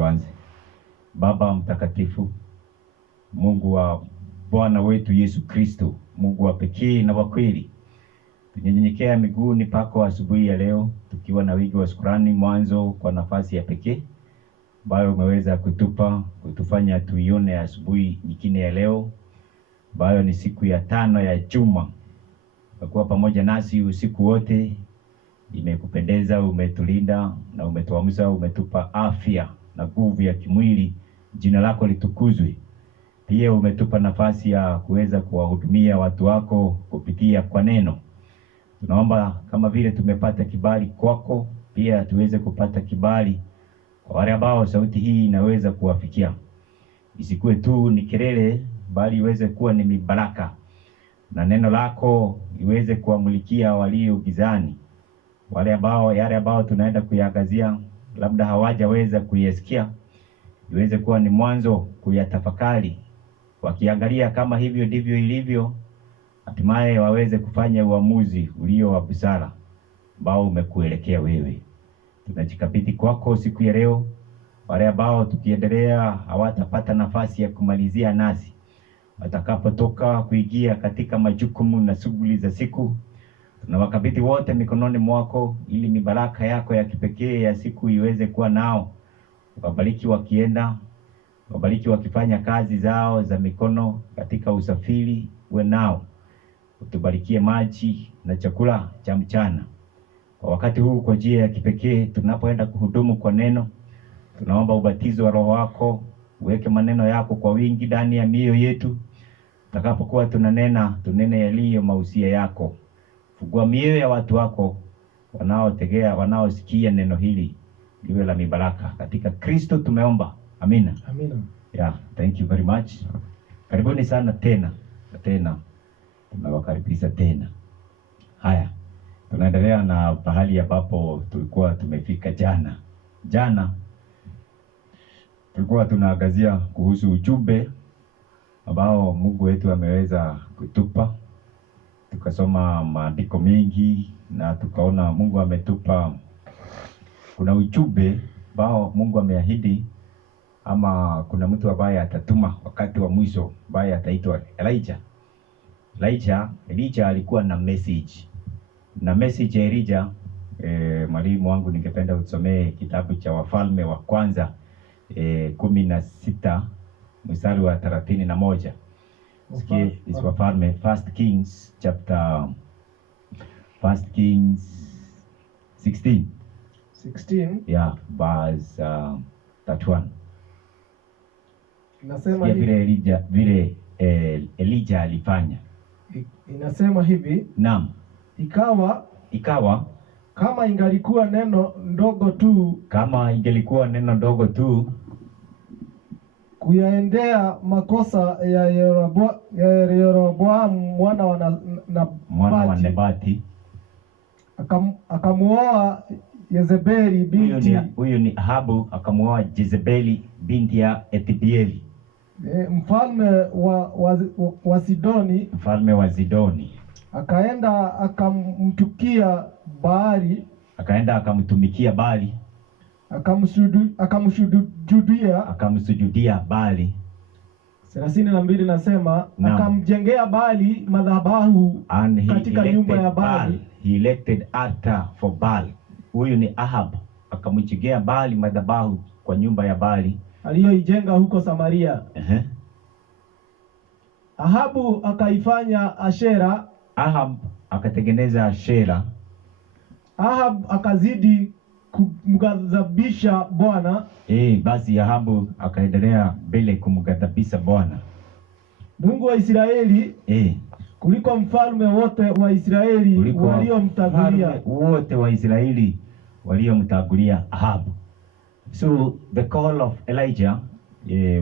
tuanze. Baba mtakatifu, Mungu wa Bwana wetu Yesu Kristo, Mungu wa pekee na wa kweli, tunyenyenyekea miguuni pako asubuhi ya leo tukiwa na wingi wa shukrani mwanzo kwa nafasi ya pekee ambayo umeweza kutufanya tuione asubuhi nyingine ya leo, ambayo ni siku ya 5 ya juma. Umekuwa pamoja nasi usiku wote, imekupendeza, umetulinda na umetuamsha, umetupa afya na nguvu ya kimwili. Jina lako litukuzwe. Pia umetupa nafasi ya kuweza kuwahudumia watu wako kupitia kwa neno. Tunaomba kama vile tumepata kibali kwako, pia tuweze kupata kibali kwa wale ambao sauti hii inaweza kuwafikia. Isikuwe tu ni kelele, bali iweze kuwa ni mibaraka, na neno lako iweze kuamulikia walio gizani, yale ambao tunaenda kuyangazia labda hawajaweza kuyasikia, iweze kuwa ni mwanzo kuyatafakari, wakiangalia kama hivyo ndivyo ilivyo, hatimaye waweze kufanya uamuzi ulio wa busara ambao umekuelekea wewe. Tunajikabidhi kwako siku ya leo. Wale ambao tukiendelea hawatapata nafasi ya kumalizia nasi, watakapotoka kuingia katika majukumu na shughuli za siku, tunawakabidhi wote mikononi mwako, ili mibaraka yako ya kipekee ya siku iweze kuwa nao. Wabariki wakienda, wabariki wakifanya kazi zao za mikono katika usafiri, uwe nao. Utubarikie maji na chakula cha mchana. Kwa wakati huu kwa njia ya kipekee tunapoenda kuhudumu kwa neno, tunaomba ubatizo wa Roho wako, uweke maneno yako kwa wingi ndani ya mioyo yetu. Tutakapokuwa tunanena, tunene yaliyo mausia yako. Fungua mioyo ya watu wako wanaosikia neno hili liwe la mibaraka. Katika Kristo tumeomba. Amina. Amina. Yeah, thank you very much. Karibuni sana tena. Tunawakaribisha tena. Haya, tunaendelea na pahali ambapo tulikuwa tumefika jana. Jana tulikuwa tunaangazia kuhusu ujumbe ambao Mungu wetu ameweza kutupa. Tukasoma maandiko mengi na tukaona Mungu ametupa, kuna ujumbe ambao Mungu ameahidi, ama kuna mtu ambaye atatuma wakati wa mwisho ambaye ataitwa Elijah. Elijah alikuwa na message. Na message ya Elijah, mwalimu wangu ningependa usomee kitabu cha Wafalme wa kwanza 16 mstari wa 31. Sikie is Wafalme, First Kings 16. Yeah, verse 31. Inasema vile Elijah alifanya. Inasema hivi. Naam. Ikawa kama ingelikuwa neno ndogo tu kuyaendea makosa ya Yeroboamu mwana wa Nebati, akamuoa Yezebeli binti. Huyu ni Ahabu, akamuoa Jezebeli binti ya Ethbieli, mfalme wa Sidoni. Akaenda akamtumikia Baali, akamsujudia Baali. 32 nasema akamjengea Baali madhabahu katika nyumba ya Baali. He erected altar for Baal. Huyu ni Ahab, akamjengea Baali madhabahu kwa nyumba ya Baali aliyoijenga huko Samaria. Ahabu akaifanya Ashera. Ahab akatengeneza Ashera. Ahab akazidi kumghadhabisha Bwana. Basi Ahabu akaendelea mbele kumghadhabisha Bwana Mungu wa Israeli, kuliko mfalme wote wa Israeli waliomtangulia Ahabu. So the call of Elijah,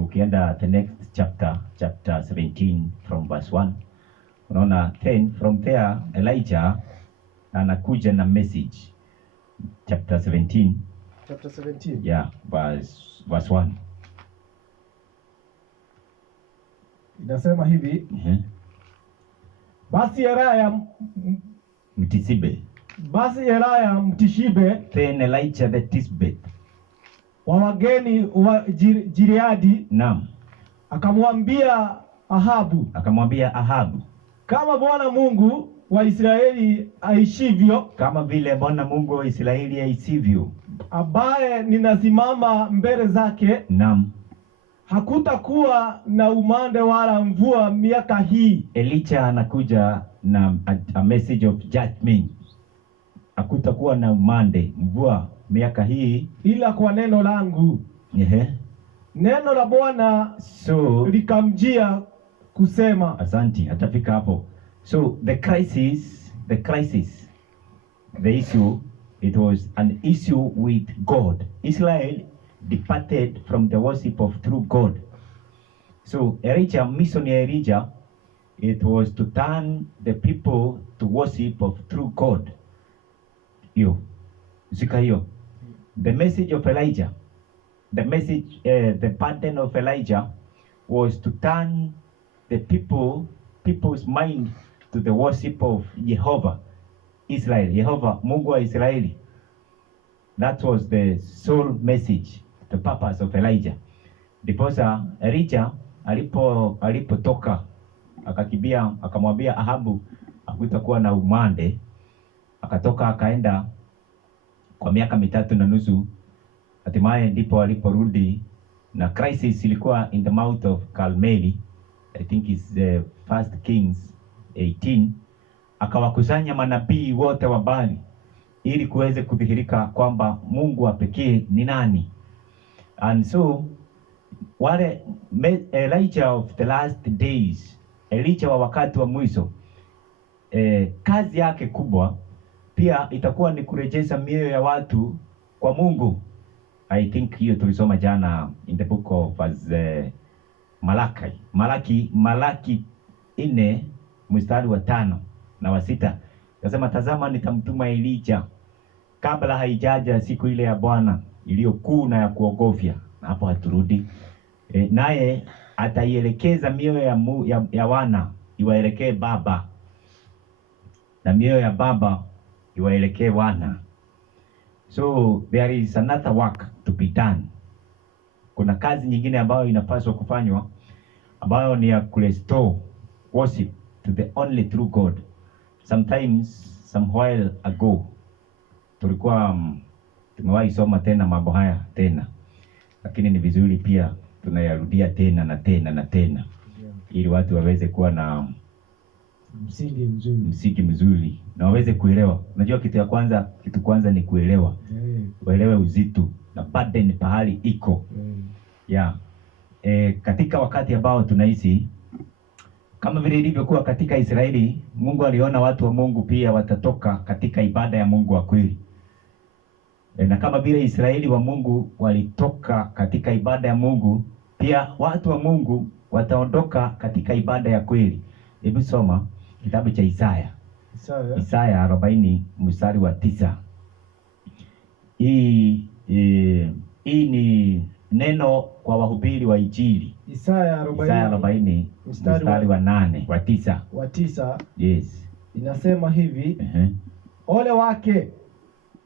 ukienda the next chapter 17 from verse 1, unaona 10 from there Elijah anakuja na message. Chapter 17. Yeah, verse 1. Inasema hivi. Basi Yeraya Mtishibe. Then Elijah the Tishbite wa wageni wa Gileadi. Naam. Akamwambia Ahabu, kama Bwana Mungu wa Israeli aishivyo, kama vile Bwana Mungu wa Israeli aishivyo, ambaye ninasimama mbele zake, naam, hakutakuwa na umande wala mvua miaka hii. Elijah anakuja na a message of judgment. Hakutakuwa na umande, mvua miaka hii, ila kwa neno langu. Neno la Bwana likamjia kusema. Asante, atafika hapo. So the issue, it was an issue with God. Israel departed from the worship of true God. So mission ya Elijah, it was to turn the people to worship of true God. The message of Elijah, the pattern of Elijah was to turn the people's mind to the worship of Jehovah, Jehovah Mungu wa Israeli. That was the sole message, the purpose of Elijah. Ndiposa Elijah alipotoka akakimbia, akamwambia Ahabu hakutakuwa na umande, akatoka akaenda kwa miaka 3.5. Hatimaye ndipo aliporudi, na crisis ilikuwa in the mouth of Carmel. I think it's the 1 Kings 18. Akawakusanya manabii wote wa Baali ili kuweze kudhihirika kwamba Mungu wa pekee ni nani. And so Elijah of the last days, Elijah wa wakati wa mwisho, kazi yake kubwa pia itakuwa ni kurejesha mioyo ya watu kwa Mungu. I think hiyo tulisoma jana in the book of Malaki 4 mstari wa 5 na wa 6. Nasema, tazama nitamtuma Elijah kabla haijaja siku ile ya Bwana iliyokuu na ya kuogofya. Na hapo haturudi. Naye ataielekeza mioyo ya wana iwaelekee baba, na mioyo ya baba iwaelekee wana. So there is another work to be done. Kuna kazi nyingine ambayo inapaswa kufanywa, ambayo ni ya restore worship to the only true God. Some while ago tulikuwa tumewahi soma tena mambo haya tena, lakini ni vizuri pia tunayarudia tena na tena na tena, ili watu waweze kuwa na msingi mzuri na waweze kuelewa. Unajua kitu kwanza ni kuelewa. Waelewe uzito na burden pahali iko. Katika wakati ambao tunaishi, kama vile ilivyokuwa katika Israeli, Mungu aliona watu wa Mungu pia watatoka katika ibada ya Mungu wa kweli. Na kama vile Israeli wa Mungu walitoka katika ibada ya Mungu, pia watu wa Mungu wataondoka katika ibada ya kweli. Hebu soma kitabu cha Isaya 40 mstari wa 9. Hii ni neno kwa wahubiri wa Injili. Isaya 40 mstari wa 8 wa 9. Yes. Inasema hivi. Ole wake.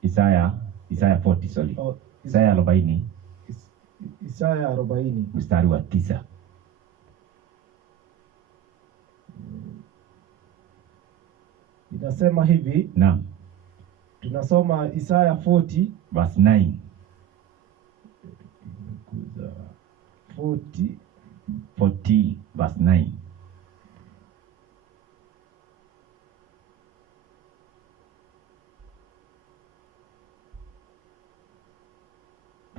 Isaya 40, sorry. Isaya 40 mstari wa 9. Inasema hivi. Naam. Tunasoma Isaya 40 verse 9. 40 verse 9.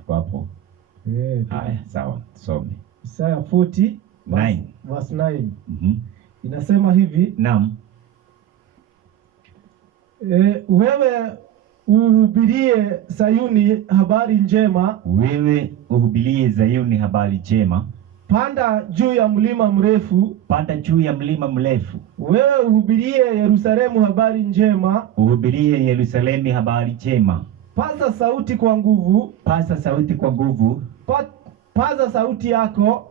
Hapo. Haya, sawa. Some. Isaya 40 verse 9. Inasema hivi. Naam. Wewe uhubirie Sayuni habari njema. Wewe uhubirie Sayuni habari njema. Panda juu ya mlima mrefu. Panda juu ya mlima mrefu. Wewe uhubirie Yerusalemu habari njema. Uhubirie Yerusalemu habari njema. Paza sauti kwa nguvu. Paza sauti kwa nguvu. Paza sauti yako.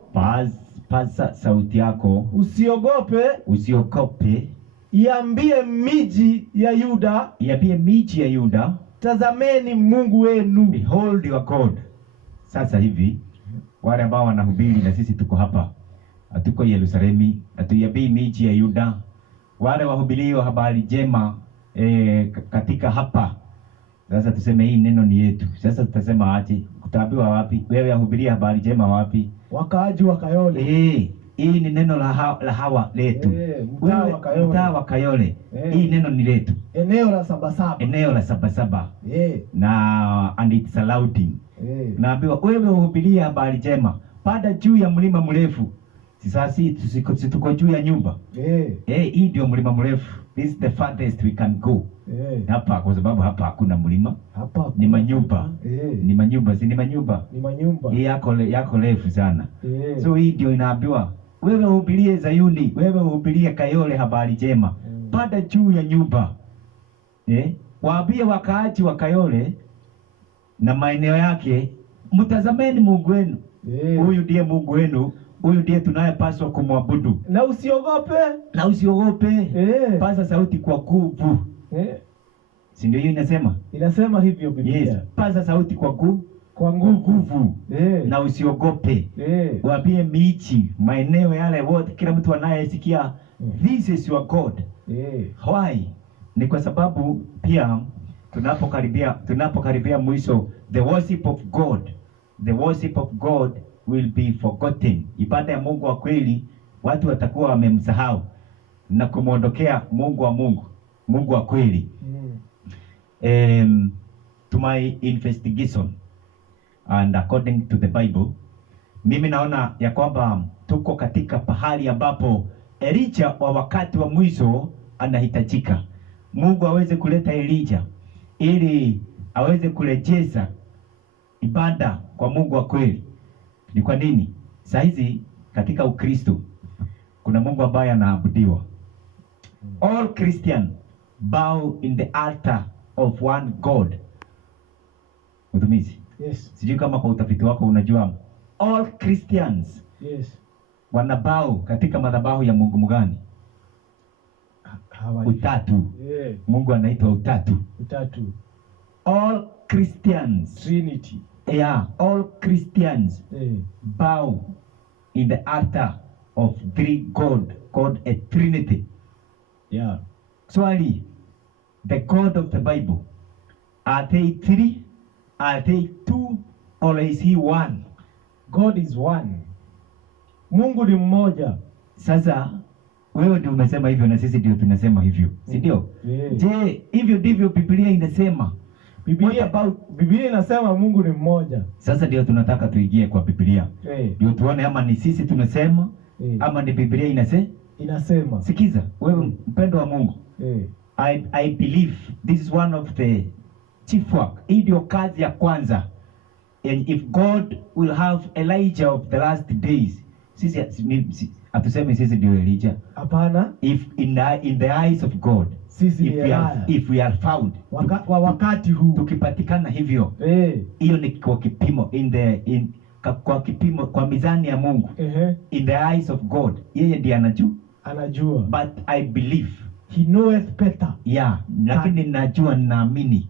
Paza sauti yako. Usiogope. Usiogope. Iambie miji ya Yuda. Iambie miji ya Yuda. Tazameni Mungu wenu. Behold your God. sasa hivi wale ambao wanahubiri na sisi tuko hapa, hatuko Yerusalemu, hatuyabii miji ya Yuda. Wale wahubirio habari njema katika hapa. Sasa tuseme hii neno ni yetu. Sasa tutasema aje? Kutaambiwa wapi? Wewe yahubiria habari njema wapi? Wakaaji wa Kayole. Hii ni neno la hawa letu. Mtaa wa Kayole. Hii neno ni letu. Eneo la Sabasaba. Eneo la Sabasaba. Na and it's surrounding. Naambiwa wewe uhubiria habari njema. Panda juu ya mlima mrefu. Sasa tuko juu ya nyumba. Hii ndio mlima mrefu. This is the farthest we can go. Hapa kwa sababu hapa hakuna mlima. Hapa ni manyumba. Ni manyumba, si ni manyumba. Ni manyumba. Hii yako refu sana. So hii ndio inaambiwa wewe uhubirie Zayuni, wewe uhubirie Kayole habari njema. Panda juu ya nyumba. Waambie wakaaji wa Kayole na maeneo yake, mtazameni Mungu wenu. Huyu ndiye Mungu wenu. Huyu ndiye tunayepaswa kumwabudu. Na usiogope. Na usiogope. Paza sauti kwa nguvu. Si ndio hiyo inasema? Inasema hivyo Biblia. Yes. Paza sauti kwa nguvu. Na usiogope. Waambie miji, maeneo yale wote, kila mtu anayesikia, this is your God. Why? Ni kwa sababu pia tunapokaribia mwisho, the worship of God will be forgotten. Ibada ya Mungu wa kweli watu watakuwa wamemsahau na kumwondokea Mungu wa kweli. To my investigation and according to the Bible, mimi naona ya kwamba tuko katika pahali ambapo Elijah wa wakati wa mwisho anahitajika. Mungu aweze kuleta Elijah ili aweze kurejesha ibada kwa Mungu wa kweli. Ni kwa nini? Saa hizi katika Ukristo kuna Mungu ambaye anaabudiwa. All Christian bow in the altar of one God. Mtumishi. Yes. Sijui kama kwa utafiti wako unajua all Christians wanabao katika madhabahu ya Mungu mgani? Utatu. Mungu anaitwa Utatu. All Christians. Trinity. All Christians bow in the altar of three God called a Trinity. Swali, the God of the Bible, are they three? Are they two? Or is he one? God is one. Mungu ni mmoja. Sasa wewe ndio umesema hivyo na sisi ndio tunasema hivyo, si ndio? Je, hivyo ndivyo Biblia inasema? Biblia inasema Mungu ni mmoja. Sasa ndio tunataka tuingie kwa Biblia. Ndio tuone ama ni sisi tunasema ama ni Biblia inasema. Sikiza, wewe mpendo wa Mungu. I believe this is one of the chief work. Hii ndio kazi ya kwanza. And if God will have Elijah of the last days, sisi atuseme sisi ndio Elijah. Hapana. If in the eyes of God, if we are found kwa wakati huu tukipatikana hivyo, hiyo ni kwa kipimo kwa kipimo kwa mizani ya Mungu. In the eyes of God, yeye ndiye anajua. But I believe he knoweth better. Lakini ninaamini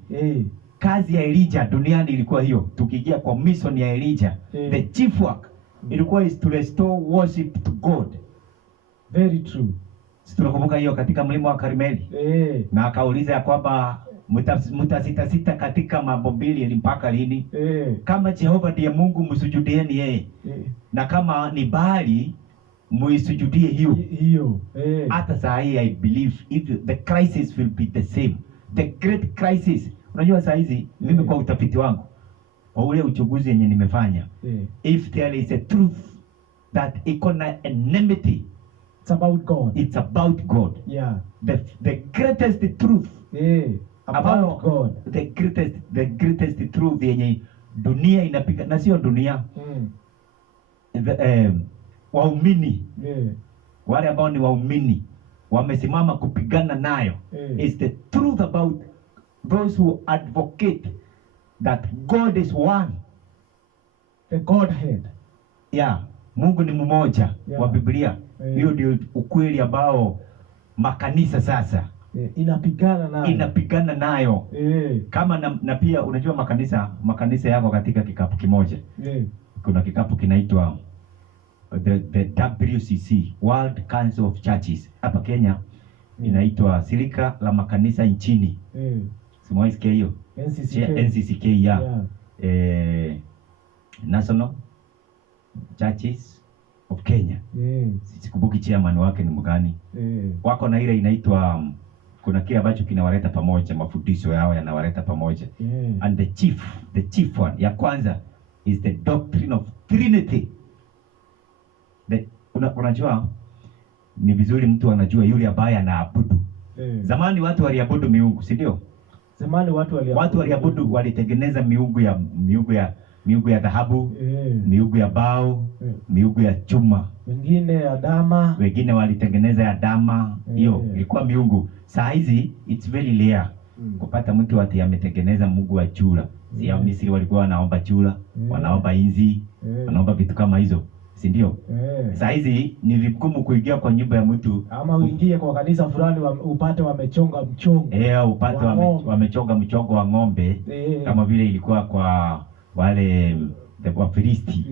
kazi ya Elijah duniani ilikuwa hiyo. Tukiingia kwa mission ya Elijah, the chief work ilikuwa is to restore worship to God. Very true. Tunakumbuka hiyo katika mlima wa Karmeli. Na akauliza ya kwamba mtasita katika mambo mbili mpaka lini? Kama Jehova ndiye Mungu msujudieni yeye. Na kama ni Baali muisujudie hiyo. Hata saa hii I believe if the crisis will be the same. The great crisis. Unajua saa hizi mimi kwa utafiti wangu, kwa ule uchunguzi yenye nimefanya, if there is a truth that iko na enmity, it's about God. It's about God. The greatest truth about God. The greatest truth yenye dunia inapiga, na sio dunia. Waumini. Wale ambao ni waumini wamesimama kupigana nayo. Is the truth about those who advocate that God is one. The Godhead. Mungu ni mmoja wa Biblia. Hiyo ndio ukweli ambao makanisa sasa inapigana nayo. Kama na pia unajua makanisa yako katika kikapu kimoja. Kuna kikapu kinaitwa the WCC, World Council of Churches. Hapa Kenya inaitwa shirika la makanisa nchini. Simuisikia hiyo? NCCK ya. National Churches of Kenya. Sikumbuki chairman wake ni mgani. Wako na ile inaitwa kuna kile ambacho kinawaleta pamoja, mafundisho yao yanawaleta pamoja. And the chief one ya kwanza is the doctrine of Trinity. Unajua ni vizuri mtu anajua yule ambaye anaabudu. Zamani watu waliabudu miungu, si ndio? Zamani watu waliabudu, walitengeneza miungu ya dhahabu, miungu ya bao, miungu ya chuma, wengine walitengeneza ya dama. Hiyo ilikuwa miungu. Saa hizi it's very rare kupata mtu ati ametengeneza mungu wa chura. Ya Misri walikuwa wanaomba chura, wanaomba inzi, wanaomba vitu kama hizo, si ndio? Saa hizi ni vigumu kuingia kwa nyumba ya mtu, ama uingie kwa kanisa fulani upate wamechonga mchongo. Upate wamechonga mchongo wa ng'ombe, kama vile ilikuwa kwa wale the Wafilisti.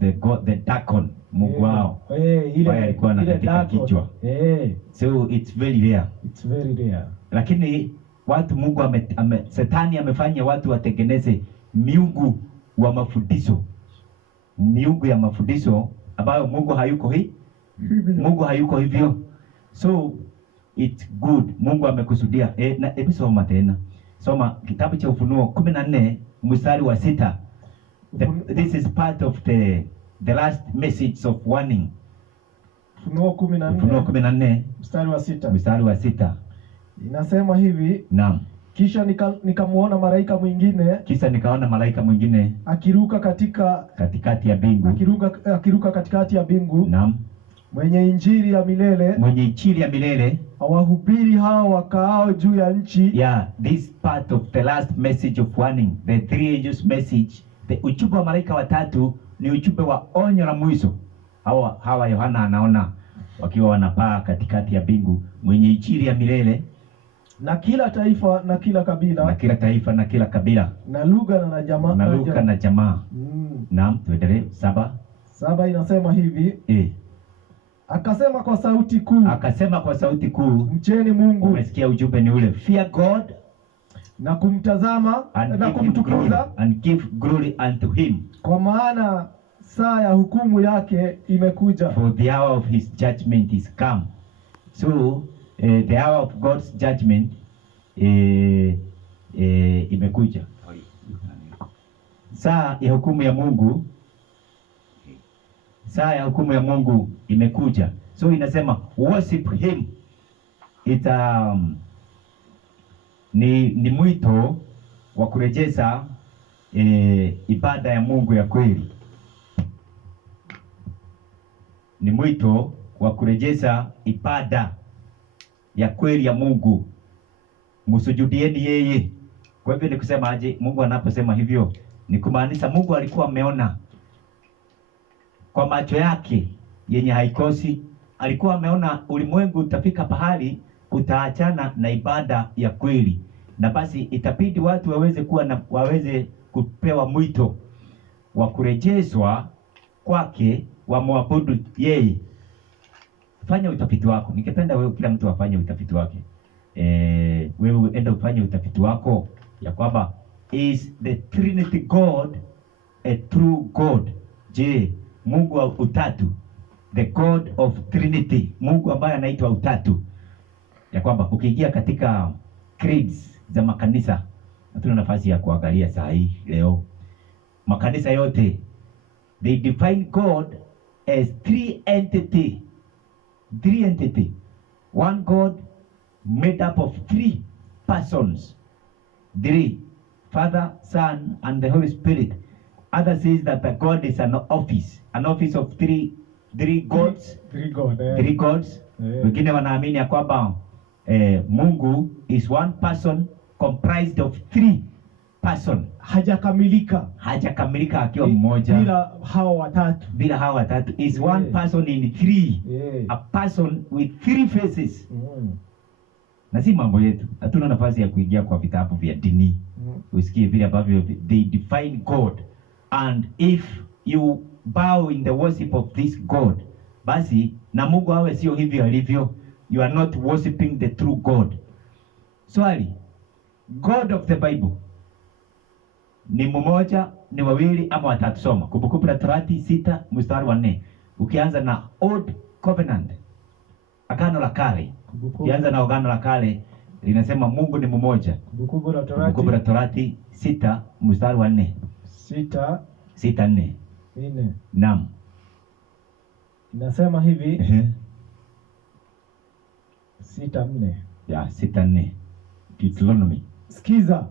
The Dagon, mungu wao. Ile alikuwa anaandika kichwa. So it's very rare. Lakini watu Mungu Shetani amefanya watu watengeneze miungu wa mafundisho. Miungu ya mafundisho ambayo Mungu hayuko hivyo. So it's good. Mungu amekusudia. Na soma tena. Soma kitabu cha Ufunuo 14 mstari wa 6. This is part of the last message of warning. Ufunuo 14 mstari wa 6. Inasema hivi. Naam. Kisha nikamuona malaika mwingine akiruka katikati ya mbingu. Akiruka katikati ya mbingu. Naam. Mwenye injili ya milele. Awahubiri hao wakaao juu ya nchi. This part of the last message of warning, the three angels message. The ujumbe wa malaika watatu ni ujumbe wa onyo la mwisho. Hawa Yohana anaona wakiwa wanapaa katikati ya mbingu, mwenye injili ya milele, na kila taifa na kila kabila, na lugha na jamaa. Naam, tuendelee. 7 inasema hivi. Akasema kwa sauti kuu, mcheni Mungu. Umesikia ujumbe ni ule, fear God, na kumtazama na kumtukuza, and give glory unto him, kwa maana saa ya hukumu yake imekuja. For the hour of his judgment is come. So the hour of God's judgment imekuja. Saa ya hukumu ya Mungu imekuja. So inasema worship him. Ni mwito wa kurejeza ibada ya Mungu ya kweli. Ni mwito wa kurejeza ibada ya kweli ya Mungu. Msujudieni yeye. Kwa hivyo ni kusema aje, Mungu anaposema hivyo ni kumaanisha Mungu alikuwa ameona kwa macho yake yenye haikosi. Alikuwa ameona ulimwengu utafika pahali utaachana na ibada ya kweli, na basi itabidi watu waweze kupewa mwito wa kurejezwa kwake, wamwabudu yeye. Fanya utafiti wako. Ningependa wewe, kila mtu afanye utafiti wake. Wewe enda ufanye utafiti wako ya kwamba is the Trinity God a true God? Je, Mungu wa utatu, the God of Trinity, Mungu ambaye anaitwa utatu, ya kwamba ukiingia katika creeds za makanisa, hatuna nafasi ya kuangalia saa hii leo, makanisa yote they define God as three entity. One God made up of three persons. Three, Father, Son, and the Holy Spirit. Other says that the God is an office of three gods. Three gods. Wengine wanaamini ya kwamba Mungu is one person comprised of three person. Hajakamilika akiwa mmoja bila hawa watatu. Is one person in three. A person with three faces. na si mambo yetu. Hatuna nafasi ya kuingia kwa vitabu vya dini usikie vile ambavyo they define God, and if you bow in the worship of this God, basi na Mungu awe sio hivyo alivyo, you are not worshiping the true God. Swali, God of the Bible ni mmoja, ni wawili ama watatu? Soma Kumbukumbu la Torati 6 mstari wa 4. Ukianza na Old Covenant, Agano la Kale. Ukianza na Agano la Kale linasema Mungu ni mmoja. Kumbukumbu la Torati 6 mstari wa 4. 6:4. Naam. Inasema hivi. 6:4. Ya 6:4. Deuteronomy. Sikiza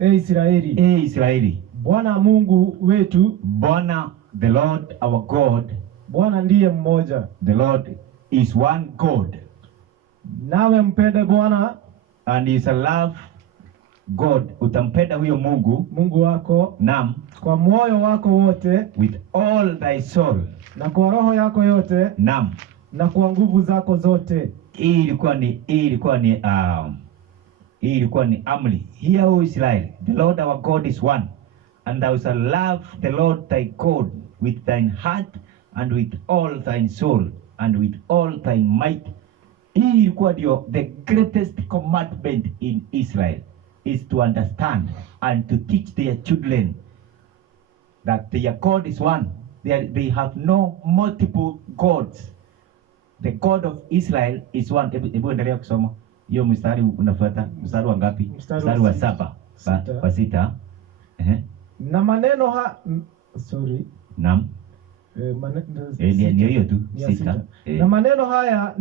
Israeli. Israeli. Bwana Mungu wetu, Bwana the Lord our God, Bwana ndiye mmoja. The Lord is one God. Nawe mpende Bwana, and is a love God. Utampenda huyo Mungu wako, naam, kwa moyo wako wote, with all thy soul, na kwa roho yako yote, naam, na kwa nguvu zako zote. Hii ilikuwa ni amri. Hear, O Israel, the Lord our God is one, and thou shalt love the Lord thy God with thine heart and with all thine soul and with all thy might. Hii ilikuwa ndio the greatest commandment in Israel, is to understand and to teach their children that their God is one. They have no multiple gods. The God of Israel is one. Hebu endelea kusoma hiyo mstari unafuata. Mstari wa ngapi? Mstari wa 7. Wa 6. Na maneno naam. Ndio hiyo tu 6. Na maneno haya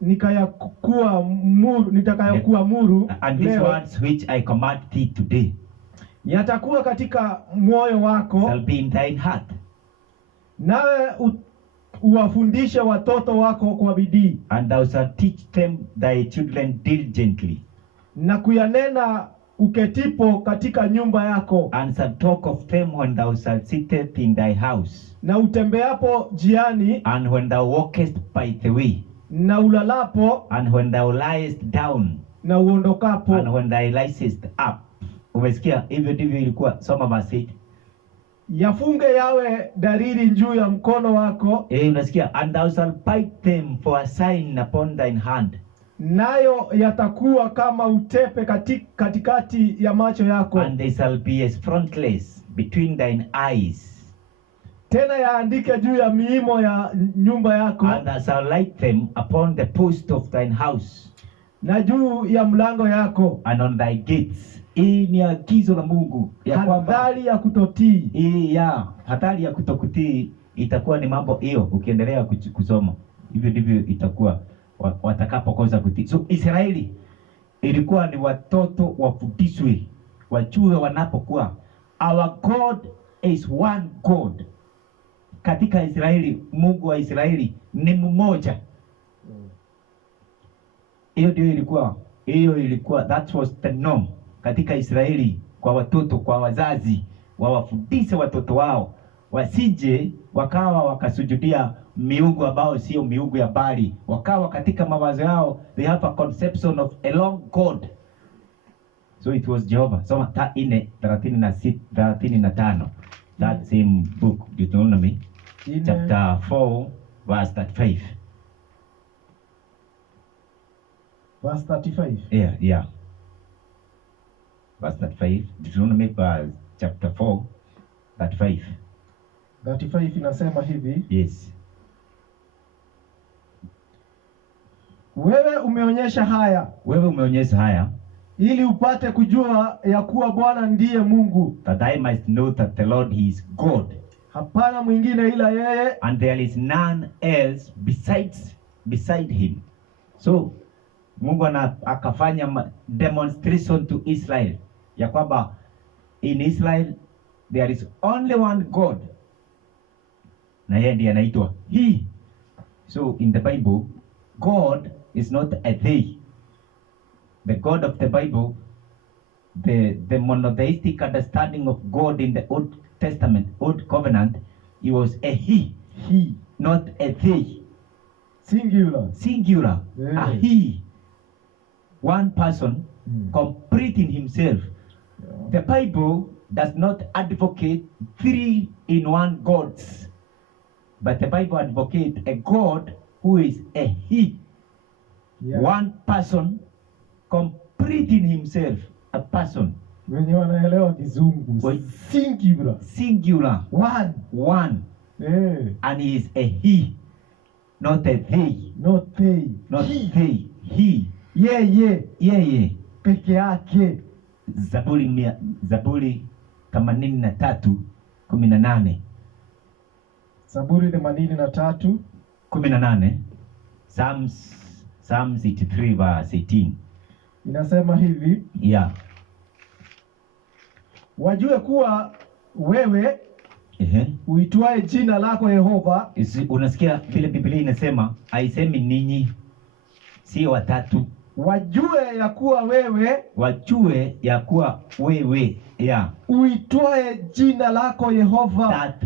nitakayokuamuru and these words which I command thee today, yatakuwa katika moyo wako, shall be in thine heart, nawe uwafundishe watoto wako kwa bidii, and thou shalt teach them thy children diligently, na kuyanena uketipo katika nyumba yako, and shalt talk of them when thou shalt sitteth in thy house, na utembeapo jiani, and when thou walkest by the way, na ulalapo, and when thou liest down, na uondokapo, and when thou liest up. Umesikia? Hivyo ndivyo ilikuwa. Soma verse 8. Yafunge yawe dalili juu ya mkono wako. Unasikia? And thou shalt bind them for a sign upon thine hand, nayo yatakuwa kama utepe katikati ya macho yako, and they shall be as frontlets between thine eyes. Tena yaandike juu ya miimo ya nyumba yako, and thou shalt light them upon the post of thine house, na juu ya mlango yako, and on thy gates. Hii ni agizo la Mungu ya kwamba hatari ya kutotii. Hatari ya kutokutii itakuwa ni mambo hiyo. Ukiendelea kusoma hivyo ndivyo itakuwa watakapokosa kutii. So Israeli ilikuwa ni watoto wafundishwe, wajue wanapokuwa our God is one God. Katika Israeli, Mungu wa Israeli ni mmoja. Hiyo ilikuwa that was the norm katika Israeli, kwa watoto, kwa wazazi wawafundishe watoto wao, wasije wakawa wakasujudia miungu ambao sio miungu ya Bali, wakawa katika mawazo yao they have a conception of a long God. So it was Jehovah. Soma 4:35. That same book, Deuteronomy chapter 4 verse 35. Verse 35. Yeah. Verse 35. Deuteronomy chapter 4 35. 35 inasema hivi. Yes. Wewe umeonyesha haya ili upate kujua ya kuwa Bwana ndiye Mungu, that I might know that the Lord he is God, hapana mwingine ila yeye, and there is none else beside him. So Mungu akafanya demonstration to Israel ya kwamba in Israel there is only one God, na yeye ndiye anaitwa He. So in the Bible, God is not a they. The God of the Bible, the monotheistic understanding of God in the Old Testament, Old Covenant, he was a he, not a they. Singular. A he. One person completing himself. The Bible does not advocate 3 in 1 gods, but the Bible advocates a God who is a he. One person completing himself, a person. Wenye wanaelewa kizungu. Singular. One. And he is a he, not a they. Not they. He. Yeye. Peke yake. Zaburi 83:18. Zaburi 83:18. Psalms 83 verse 18. Inasema hivi. Yeah. Wajue kuwa wewe uitwae jina lako Yehova. Unasikia vile Biblia inasema, haisemi ninyi, si watatu. Wajue ya kuwa wewe. Yeah. Uitwae jina lako Yehova. That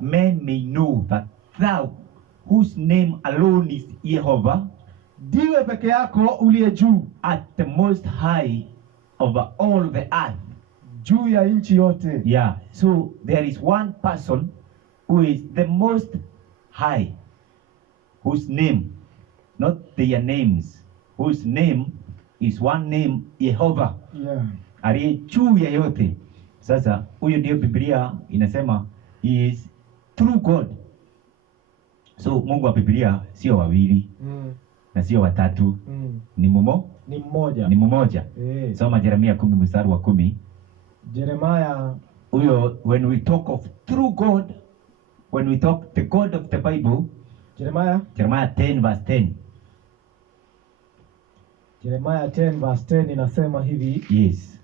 man may know that thou, whose name alone is Jehovah, ndiwe peke yako uliye juu, at the most high over all the earth. Juu ya nchi yote. Yeah. So there is one person who is the most high, whose name, not their names, whose name is one name, Jehovah. Yeah. Aliye juu ya yote. Sasa huyo ndio Biblia inasema he is true God. So Mungu wa Biblia sio wawili na sio watatu, ni mmoja. Soma Yeremia 10:10. Jeremiah. Huyo, when we talk of true God, when we talk the God of the Bible, Jeremiah 10:10. Jeremiah 10:10 inasema hivi. Yes.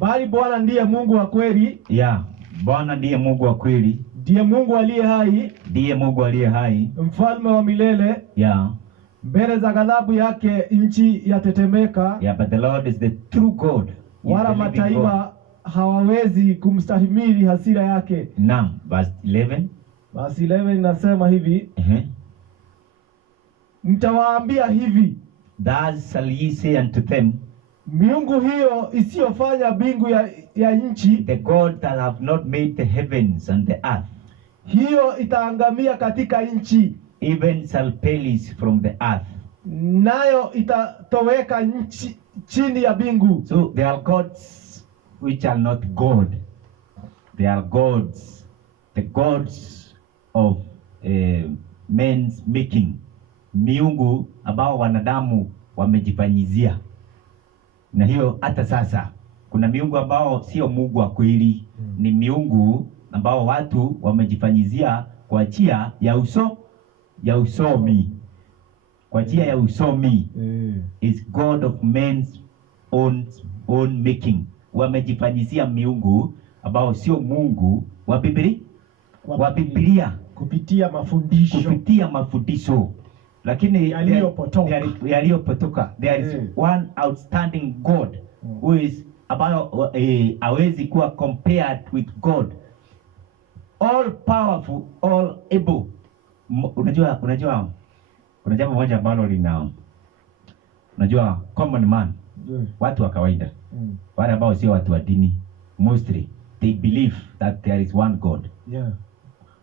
Bali Bwana ndiye Mungu wa kweli. Yeah. Bwana ndiye Mungu wa kweli. Ndiye Mungu aliye hai. Mfalme wa milele. Yeah. Mbele za ghadhabu yake nchi yatetemeka. Yeah, but the Lord is the true God. Wala mataifa hawawezi kumstahimili hasira yake. Naam, verse 11. Verse 11 inasema hivi. Mtawaambia hivi. Thus shall ye say unto them, miungu hiyo isiyofanya mbingu ya nchi, the God that have not made the heavens and the earth, hiyo itaangamia katika nchi, even shall perish from the earth, nayo itatoweka nchi chini ya mbingu. So there are gods which are not God. They are gods, the gods of men's making, miungu ambao wanadamu wamejifanyizia. Na hiyo hata sasa kuna miungu ambao sio Mungu wa kweli, ni miungu ambao watu wamejifanyizia kwa njia ya usomi. Kwa njia ya usomi. Is God of men's own making. Wamejifanyizia miungu ambao sio Mungu wa Biblia kupitia mafundisho. Lakini yaliyopotoka. There is one outstanding God who is about hawezi kuwa compared with God, all powerful, all able. Unajua kuna jambo moja ambalo unajua common man, watu wa kawaida, wale ambao sio watu wa dini, mostly they believe that there is one God. Yeah.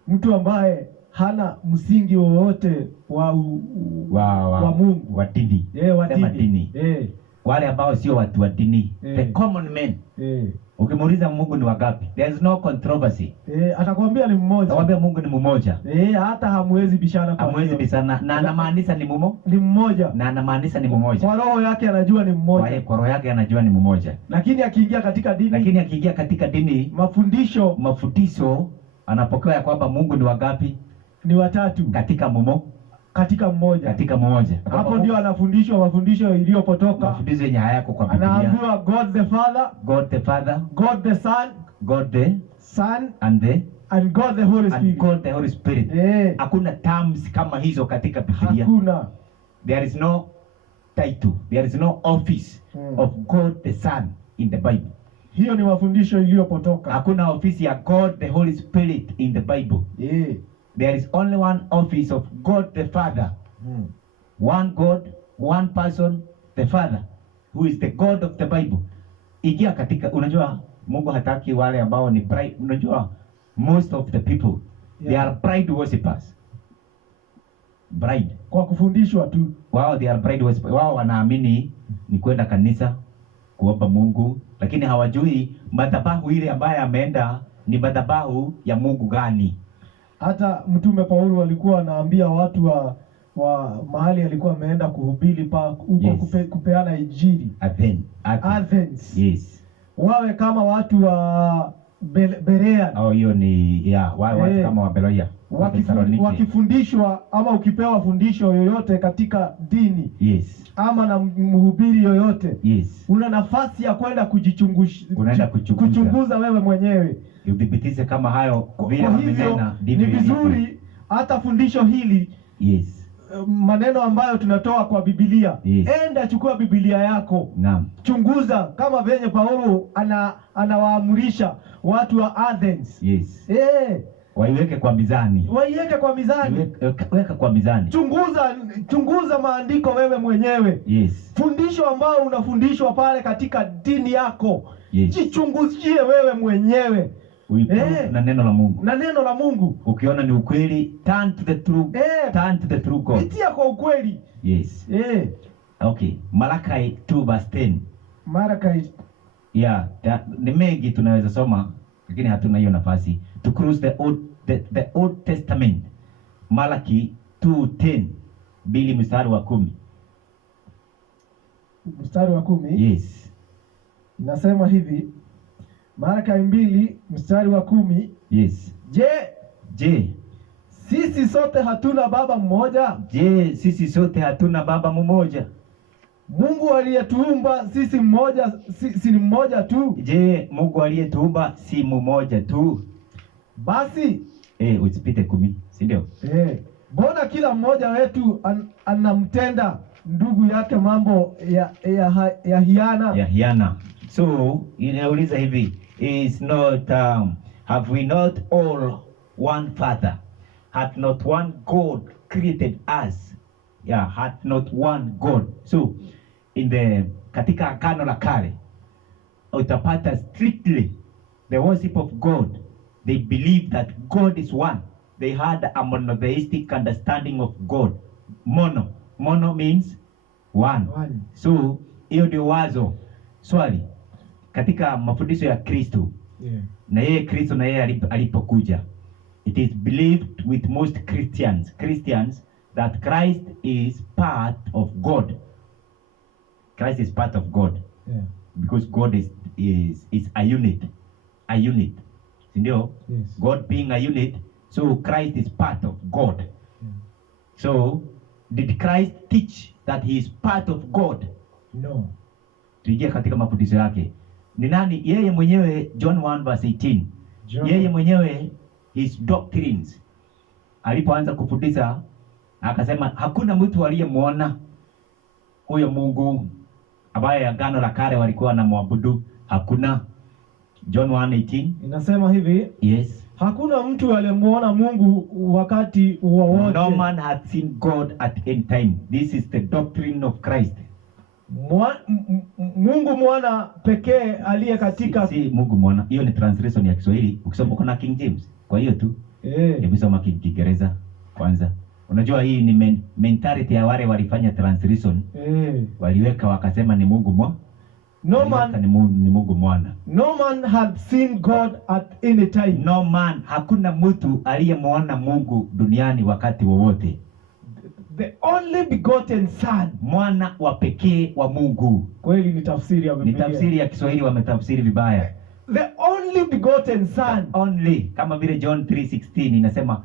Mtu ambaye hana msingi wowote wa Mungu, wa dini. Wa dini. Wale ambao sio watu wa dini, the common men. Ukimuuliza Mungu ni wangapi, there is no controversy. Atakwambia ni mmoja. Atakwambia Mungu ni mmoja. Hata hamwezi bishana kwa hiyo. Hamwezi bishana, na anamaanisha ni mmoja. Na anamaanisha ni mmoja. Kwa roho yake anajua ni mmoja. Kwa roho yake anajua ni mmoja. Lakini akiingia katika dini, mafundisho anapokea kwamba Mungu ni wangapi? Ni watatu. Katika mmoja. Hapo ndio anafundishwa mafundisho iliyopotoka. Mafundisho yenye hayako kwa Biblia. Anaambiwa God the Father, God the Son, God the Son and God the Holy Spirit. Hakuna terms kama hizo katika Biblia. Hakuna. There is no title, there is no office of God the Son in the Bible. Hiyo ni mafundisho iliyopotoka. Hakuna ofisi ya God the Holy Spirit in the Bible. there is only one office of God the Father. One God, one person, the Father, who is the God of the Bible. Ikia katika, unajua Mungu hataki wale ambao ni pride. Unajua most of the people they are pride worshippers. Bride kwa kufundishwa tu. Wao they are bride worshippers. Wao wanaamini ni kwenda kanisa kuomba Mungu, lakini hawajui madhabahu ile ambaye ameenda ni madhabahu ya Mungu gani. Hata Mtume Paulo alikuwa anaambia watu wa mahali alikuwa ameenda kuhubiri huko, kupeana injili Athens. Yes. Wawe kama watu wa Berea. Hiyo ni watu kama wa Berea. Wakifundishwa ama ukipewa fundisho yoyote katika dini. Yes. Ama na mhubiri yoyote. Yes. Una nafasi ya kwenda kuchunguza wewe mwenyewe. Udhibitize kama hayo vile wamenena. Ni vizuri hata fundisho hili. Yes. Maneno ambayo tunatoa kwa Biblia. Yes. Enda chukua Biblia yako. Naam. Chunguza kama venye Paulo anawaamurisha watu wa Athens. Yes. Waiweke kwa mizani. Weka kwa mizani. Chunguza maandiko wewe mwenyewe. Yes. Fundisho ambao unafundishwa pale katika dini yako. Yes. Jichunguzie wewe mwenyewe. Na neno la Mungu. Ukiona ni ukweli, turn to the true. Turn to the true God. Pitia kwa ukweli. Yes. Okay. Malachi 2 verse 10. Malachi. Ni mengi tunaweza soma lakini hatuna hiyo nafasi. To cruise the Old Testament. Malachi 2:10. Bili mstari wa 10. Mstari wa 10. Yes. Nasema hivi. Malachi 2 mstari wa 10. Yes. Je, sisi sote hatuna baba mmoja? Sisi sote hatuna baba mmoja? Mungu aliyetuumba sisi mmoja, si ni mmoja tu? Mungu aliyetuumba si mmoja tu? Basi usipite 10, si ndio? Mbona kila mmoja wetu anamtenda ndugu yake mambo ya hiana? So inauliza hivi, is not have we not all one Father? Hath not one God created us? Hath not one God. So katika Agano la Kale utapata strictly the worship of God. They believe that God is one. They had a monotheistic understanding of God. Mono means one. So hiyo ndio wazo. Swali, katika mafundisho ya Kristo, na yeye Kristo na yeye alipokuja, it is believed with most Christians that Christ is part of God. Christ is part of God. Because God is a unit. Sindio? Yes. God being a unit, so Christ is part of God. So did Christ teach that he is part of God? No. Tuingie katika mafundisho yake. Ni nani yeye mwenyewe? John 1 verse 18. Yeye mwenyewe his doctrines alipoanza kufundisha akasema hakuna mtu aliyemuona huyo Mungu ambaye Agano la Kale walikuwa wanamwabudu. Hakuna. John 1:18 inasema hivi. Yes. Hakuna mtu aliyemuona Mungu wakati wowote. No man hath seen God at any time. This is the doctrine of Christ. Mungu mwana pekee aliye katika si Mungu mwana. Hiyo ni translation ya Kiswahili. Ukisoma kuna King James. Kwa hiyo tu. Hebu soma Kiingereza kwanza. Unajua hii ni mentality ya wale walifanya translation. Waliweka wakasema ni Mungu mwana. Ni Mungu mwana. No man had seen God at any time. No man, hakuna mtu aliyemuona Mungu duniani wakati wowote. The only begotten son, mwana wa pekee wa Mungu. Kweli ni tafsiri ya Biblia. Ni tafsiri ya Kiswahili wametafsiri vibaya. The only begotten son. Only, kama vile John 3:16 inasema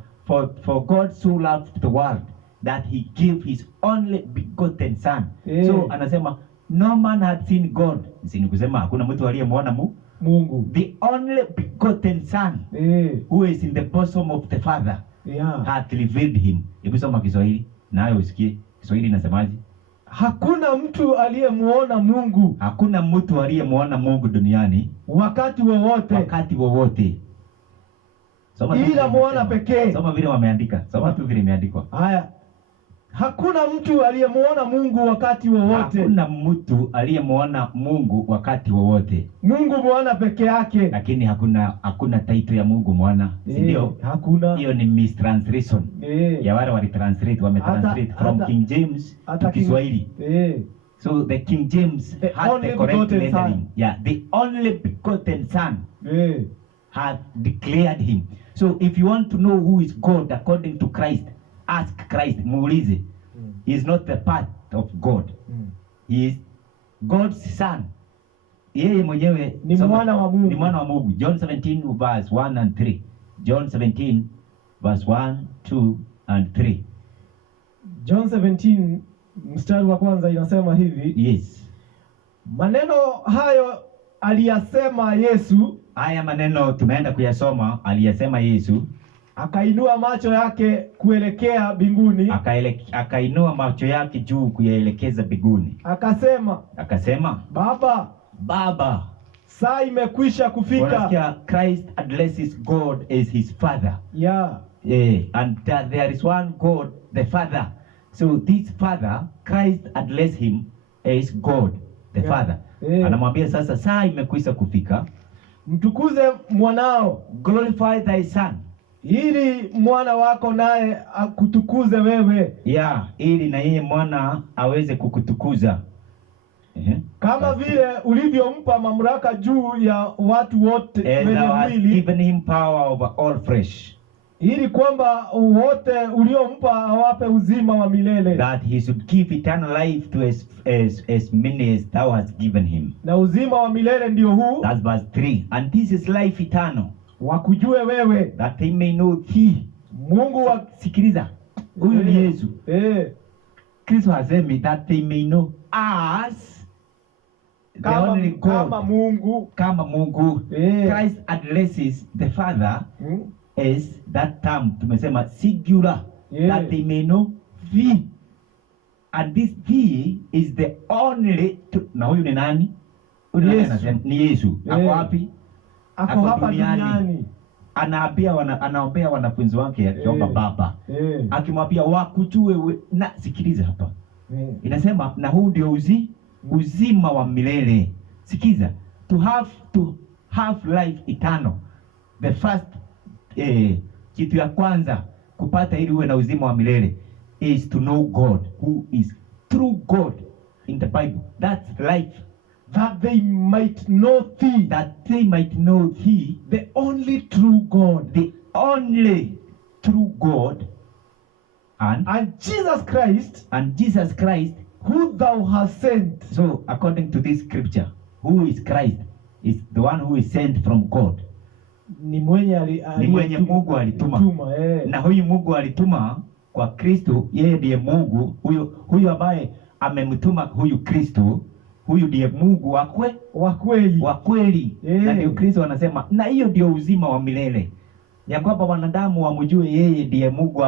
for God so loved the world that he gave his only begotten son. So anasema no man had seen God. Ni kusema hakuna mtu aliyemuona Mungu. The only begotten son who is in the bosom of the Father hath revealed him. Hebu soma Kiswahili nayo usikie Kiswahili inasemaje? Hakuna mtu aliyemuona Mungu. Hakuna mtu aliyemuona Mungu duniani wakati wowote. ila mwana pekee. Soma vile wameandika. Soma tu vile imeandikwa. Haya. Hakuna mtu aliyemuona Mungu wakati wowote. Hakuna mtu aliyemuona Mungu wakati wowote. Mungu mwana peke yake. Lakini hakuna title ya Mungu mwana. Si ndio? Hakuna. Hiyo ni mistranslation. Ya wale wametranslate from King James to Kiswahili. So the King James had the correct rendering. Yeah, the only begotten Son had declared him. So if you want to know who is God according to Christ, ask Christ, muulize. He is not the part of God. He is God's son. Yeye mwenyewe ni mwana wa Mungu. Ni mwana wa Mungu. John 17 verse 1 and 3. John 17 verse 1, 2 and 3. John 17 mstari wa kwanza inasema hivi. Yes. Maneno hayo aliyasema Yesu. Haya maneno tunaenda kuyasoma, aliyasema Yesu. Akainua macho yake kuelekea mbinguni. Akainua macho yake juu kuyaelekeza mbinguni. Akasema, Baba, saa imekwisha kufika. Unasikia, Christ addresses God as his Father. Yeah. And there is one God, the Father. So this Father, Christ address him as God, the Father. Anamwambia sasa, saa imekwisha kufika. Mtukuze mwanao. Glorify thy son. Ili mwana wako naye akutukuze wewe. Yeah, ili na yeye mwana aweze kukutukuza. Kama vile ulivyompa mamlaka juu ya watu wote wenye mwili. Given him power over all flesh. Ili kwamba wote uliompa awape uzima wa milele. That he should give eternal life to as many as thou hast given him. Na uzima wa milele ndio huu. That's verse 3. And this is life eternal. Wakujue wewe. That they may know thee. Mungu wa sikiliza. Huyu ni Yesu. Kristo hasemi that they may know us. Kama Mungu. Christ addresses the Father as that term tumesema singular. That they may know thee. And this thee is the only na huyu ni nani? Ni Yesu. Ako wapi? Ako hapa duniani. Anaombea wanafunzi wake akiomba Baba. Akimwambia wakujue na sikiliza hapa. Inasema na huu ndio uzima wa milele. Sikiza. To have life eternal. The first kitu ya kwanza kupata ili uwe na uzima wa milele is to know God, who is true God in the Bible. That's life. That they might know thee. That they might know thee, the only true God. The only true God. And Jesus Christ. And Jesus Christ. Who thou hast sent. So according to this scripture, who is Christ? Is the one who is sent from God. Ni mwenye Mungu alituma. Na huyu Mungu alituma kwa Kristo, yeye ndiye Mungu. Huyu ambaye amemtuma huyu Kristo, huyu ndiye Mungu wa kweli. Na ndio Kristo anasema, na hiyo ndio uzima wa milele. Ya kwamba wanadamu wamjue yeye ndiye Mungu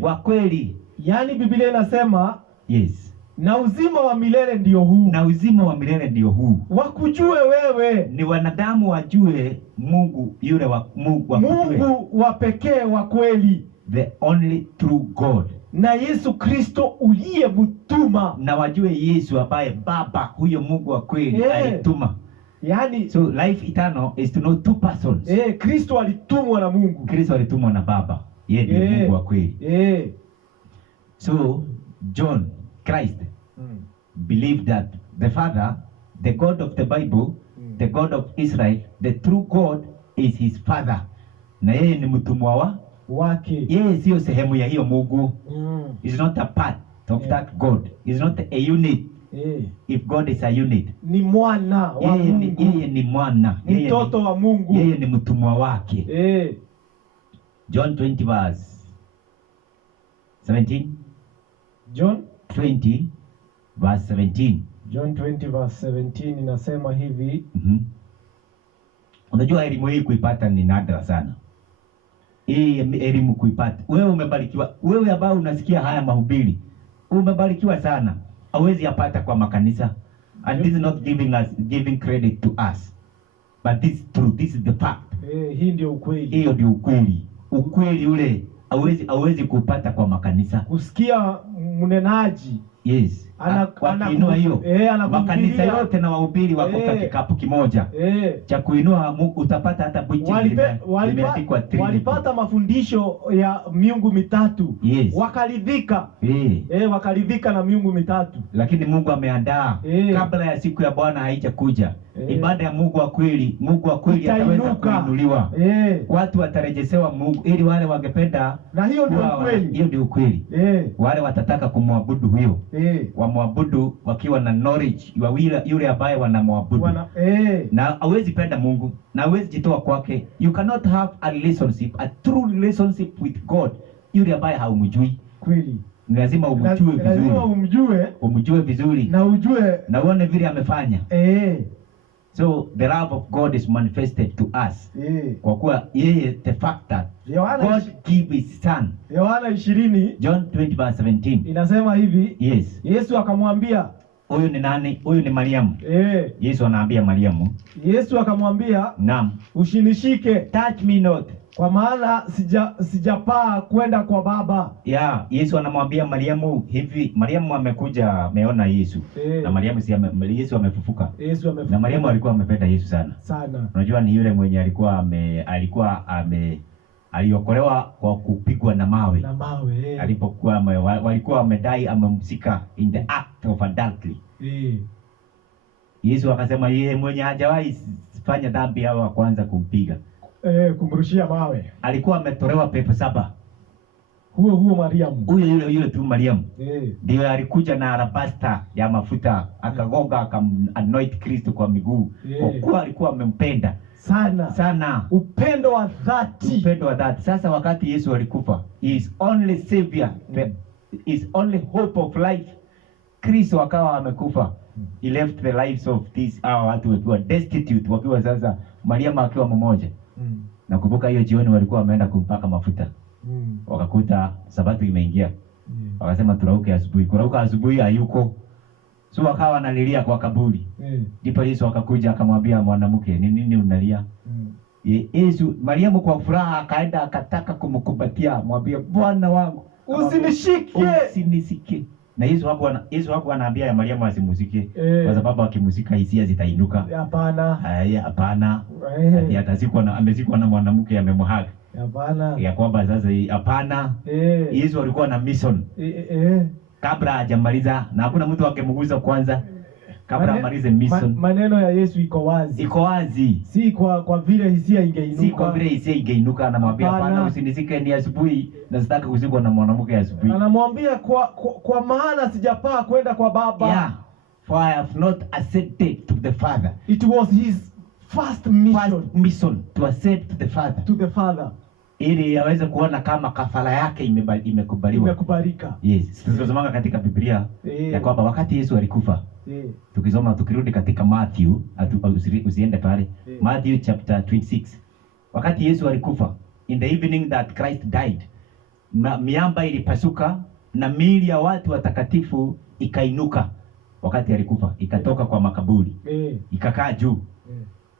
wa kweli. Yaani Biblia inasema, yes. Na uzima wa milele ndio huu. Na uzima wa milele ndio huu. Wakujue wewe. Ni wanadamu wajue Mungu yule wa Mungu wa pekee wa kweli. The only true God. Na Yesu Kristo uliyemtuma. Na wajue Yesu ambaye Baba huyo Mungu wa kweli alituma. Yaani so life eternal is to know two persons. Kristo alitumwa na Mungu. Kristo alitumwa na Baba. Yeye ndiye Mungu wa kweli. So John Christ believed that the Father, the God of the Bible, the God of Israel, the true God is his Father. Na yeye ni mtumwa wake. Yeye sio sehemu ya hiyo Mungu. Is not a part of that God. Is not a unit. If God is a unit. Ni mwana wa Mungu. Yeye ni mwana. Mtoto wa Mungu. Yeye ni mtumwa wake. John 20 verse 17. John 20 verse 17. John 20 verse 17 inasema hivi. Unajua elimu hii kuipata ni nadra sana. Hii elimu kuipata. Wewe umebarikiwa. Wewe ambao unasikia haya mahubiri, umebarikiwa sana. Hauwezi yapata kwa makanisa. And this is not giving credit to us. But this is true, this is the fact. Hii ndio ukweli. Hiyo ndio ukweli. Ukweli ule hauwezi kupata kwa makanisa. Kusikia mnenaji. Yes. Wakiinua hiyo. Makanisa yote na wahubiri wako katika kikapu kimoja. Cha kuinua Mungu utapata hata bwichi limeandikwa Trinity. Walipata mafundisho ya miungu mitatu. Yes. Wakaridhika. Wakaridhika na miungu mitatu. Lakini Mungu ameandaa kabla ya siku ya Bwana haijakuja. Ibada ya Mungu wa kweli ataweza kuinuliwa. Watu watarejeshewa Mungu ili wale wangependa, na hiyo ndio ukweli. Hiyo ndio ukweli. Wale watataka kumwabudu huyo. Wamwabudu wakiwa na knowledge yule ambaye wanamwabudu. Na hawezi penda Mungu na hawezi jitoa kwake. You cannot have a relationship, a true relationship with God yule ambaye haumjui. Kweli. Ni lazima umjue vizuri. Lazima umjue vizuri. Na ujue na uone vile amefanya. So the love of God is manifested to us. Kwa kuwa yeye the fact that God gave his son. Yohana 20 John 20:17 inasema hivi. Yes. Yesu akamwambia, huyu ni nani? Huyu ni Mariamu. Yesu anaambia Mariamu. Yesu akamwambia, naam, usinishike, touch me not, kwa maana sijapaa kwenda kwa Baba. Yesu anamwambia Mariamu hivi. Mariamu amekuja ameona Yesu. Na Mariamu Yesu amefufuka. Na Mariamu alikuwa amependa Yesu sana. Unajua ni yule mwenye aliokolewa kwa kupigwa na mawe. Alipokuwa walikuwa wamedai amemsika in the act of adultery. Yesu akasema yeye mwenye hajawahi fanya dhambi hao wa kwanza kumpiga. Kumrushia mawe. Alikuwa ametolewa pepo 7. Huo Mariamu. Yule tu Mariamu. Ndio alikuja na alabasta ya mafuta akagonga akam-anoint Kristo kwa miguu. Kwa kuwa alikuwa amempenda sana. Upendo wa dhati. Sasa wakati Yesu alikufa, his only savior, his only hope of life, Kristo akawa amekufa. He left the lives of these watu wakiwa destitute, wakiwa sasa Mariamu akiwa mmoja. Nakumbuka hiyo jioni walikuwa wameenda kumpaka mafuta. Wakakuta Sabato imeingia. Wakasema turauke asubuhi. Kurauka asubuhi hayuko. So wakawa wanalilia kwa kaburi. Ndipo Yesu akakuja akamwambia mwanamke, ni nini unalia? Yesu, Mariamu kwa furaha akaenda akataka kumkumbatia, mwambie Bwana wangu, usinishike. Na Yesu hapo anaambia ya Mariamu asimuzike, kwa sababu akimusika hisia zitainuka. Hapana. Amezikwa na mwanamke amemhaga. Ya kwamba sasa hapana. Yesu alikuwa na mission. Kabla hajamaliza, na hakuna mtu angemguza kwanza kabla amalize mission. Maneno ya Yesu iko wazi. Si kwa vile hisia ingeinuka. Anamwambia hapana, usinizike, ni asubuhi na sitaki kuzikwa na mwanamke asubuhi. Anamwambia kwa maana sijapaa kwenda kwa Baba. For I have not ascended to the Father. It was his first mission to ascend to the Father. Ili aweze kuona kama kafara yake imekubalika. Yes. Tunasoma katika Biblia ya kwamba wakati Yesu alikufa. Tukisoma tukirudi katika Matthew, usiende pale. Matthew chapter 26. Wakati Yesu alikufa, in the evening that Christ died, miamba ilipasuka na miili ya watu watakatifu ikainuka. Wakati alikufa, ikatoka kwa makaburi. Ikakaa juu.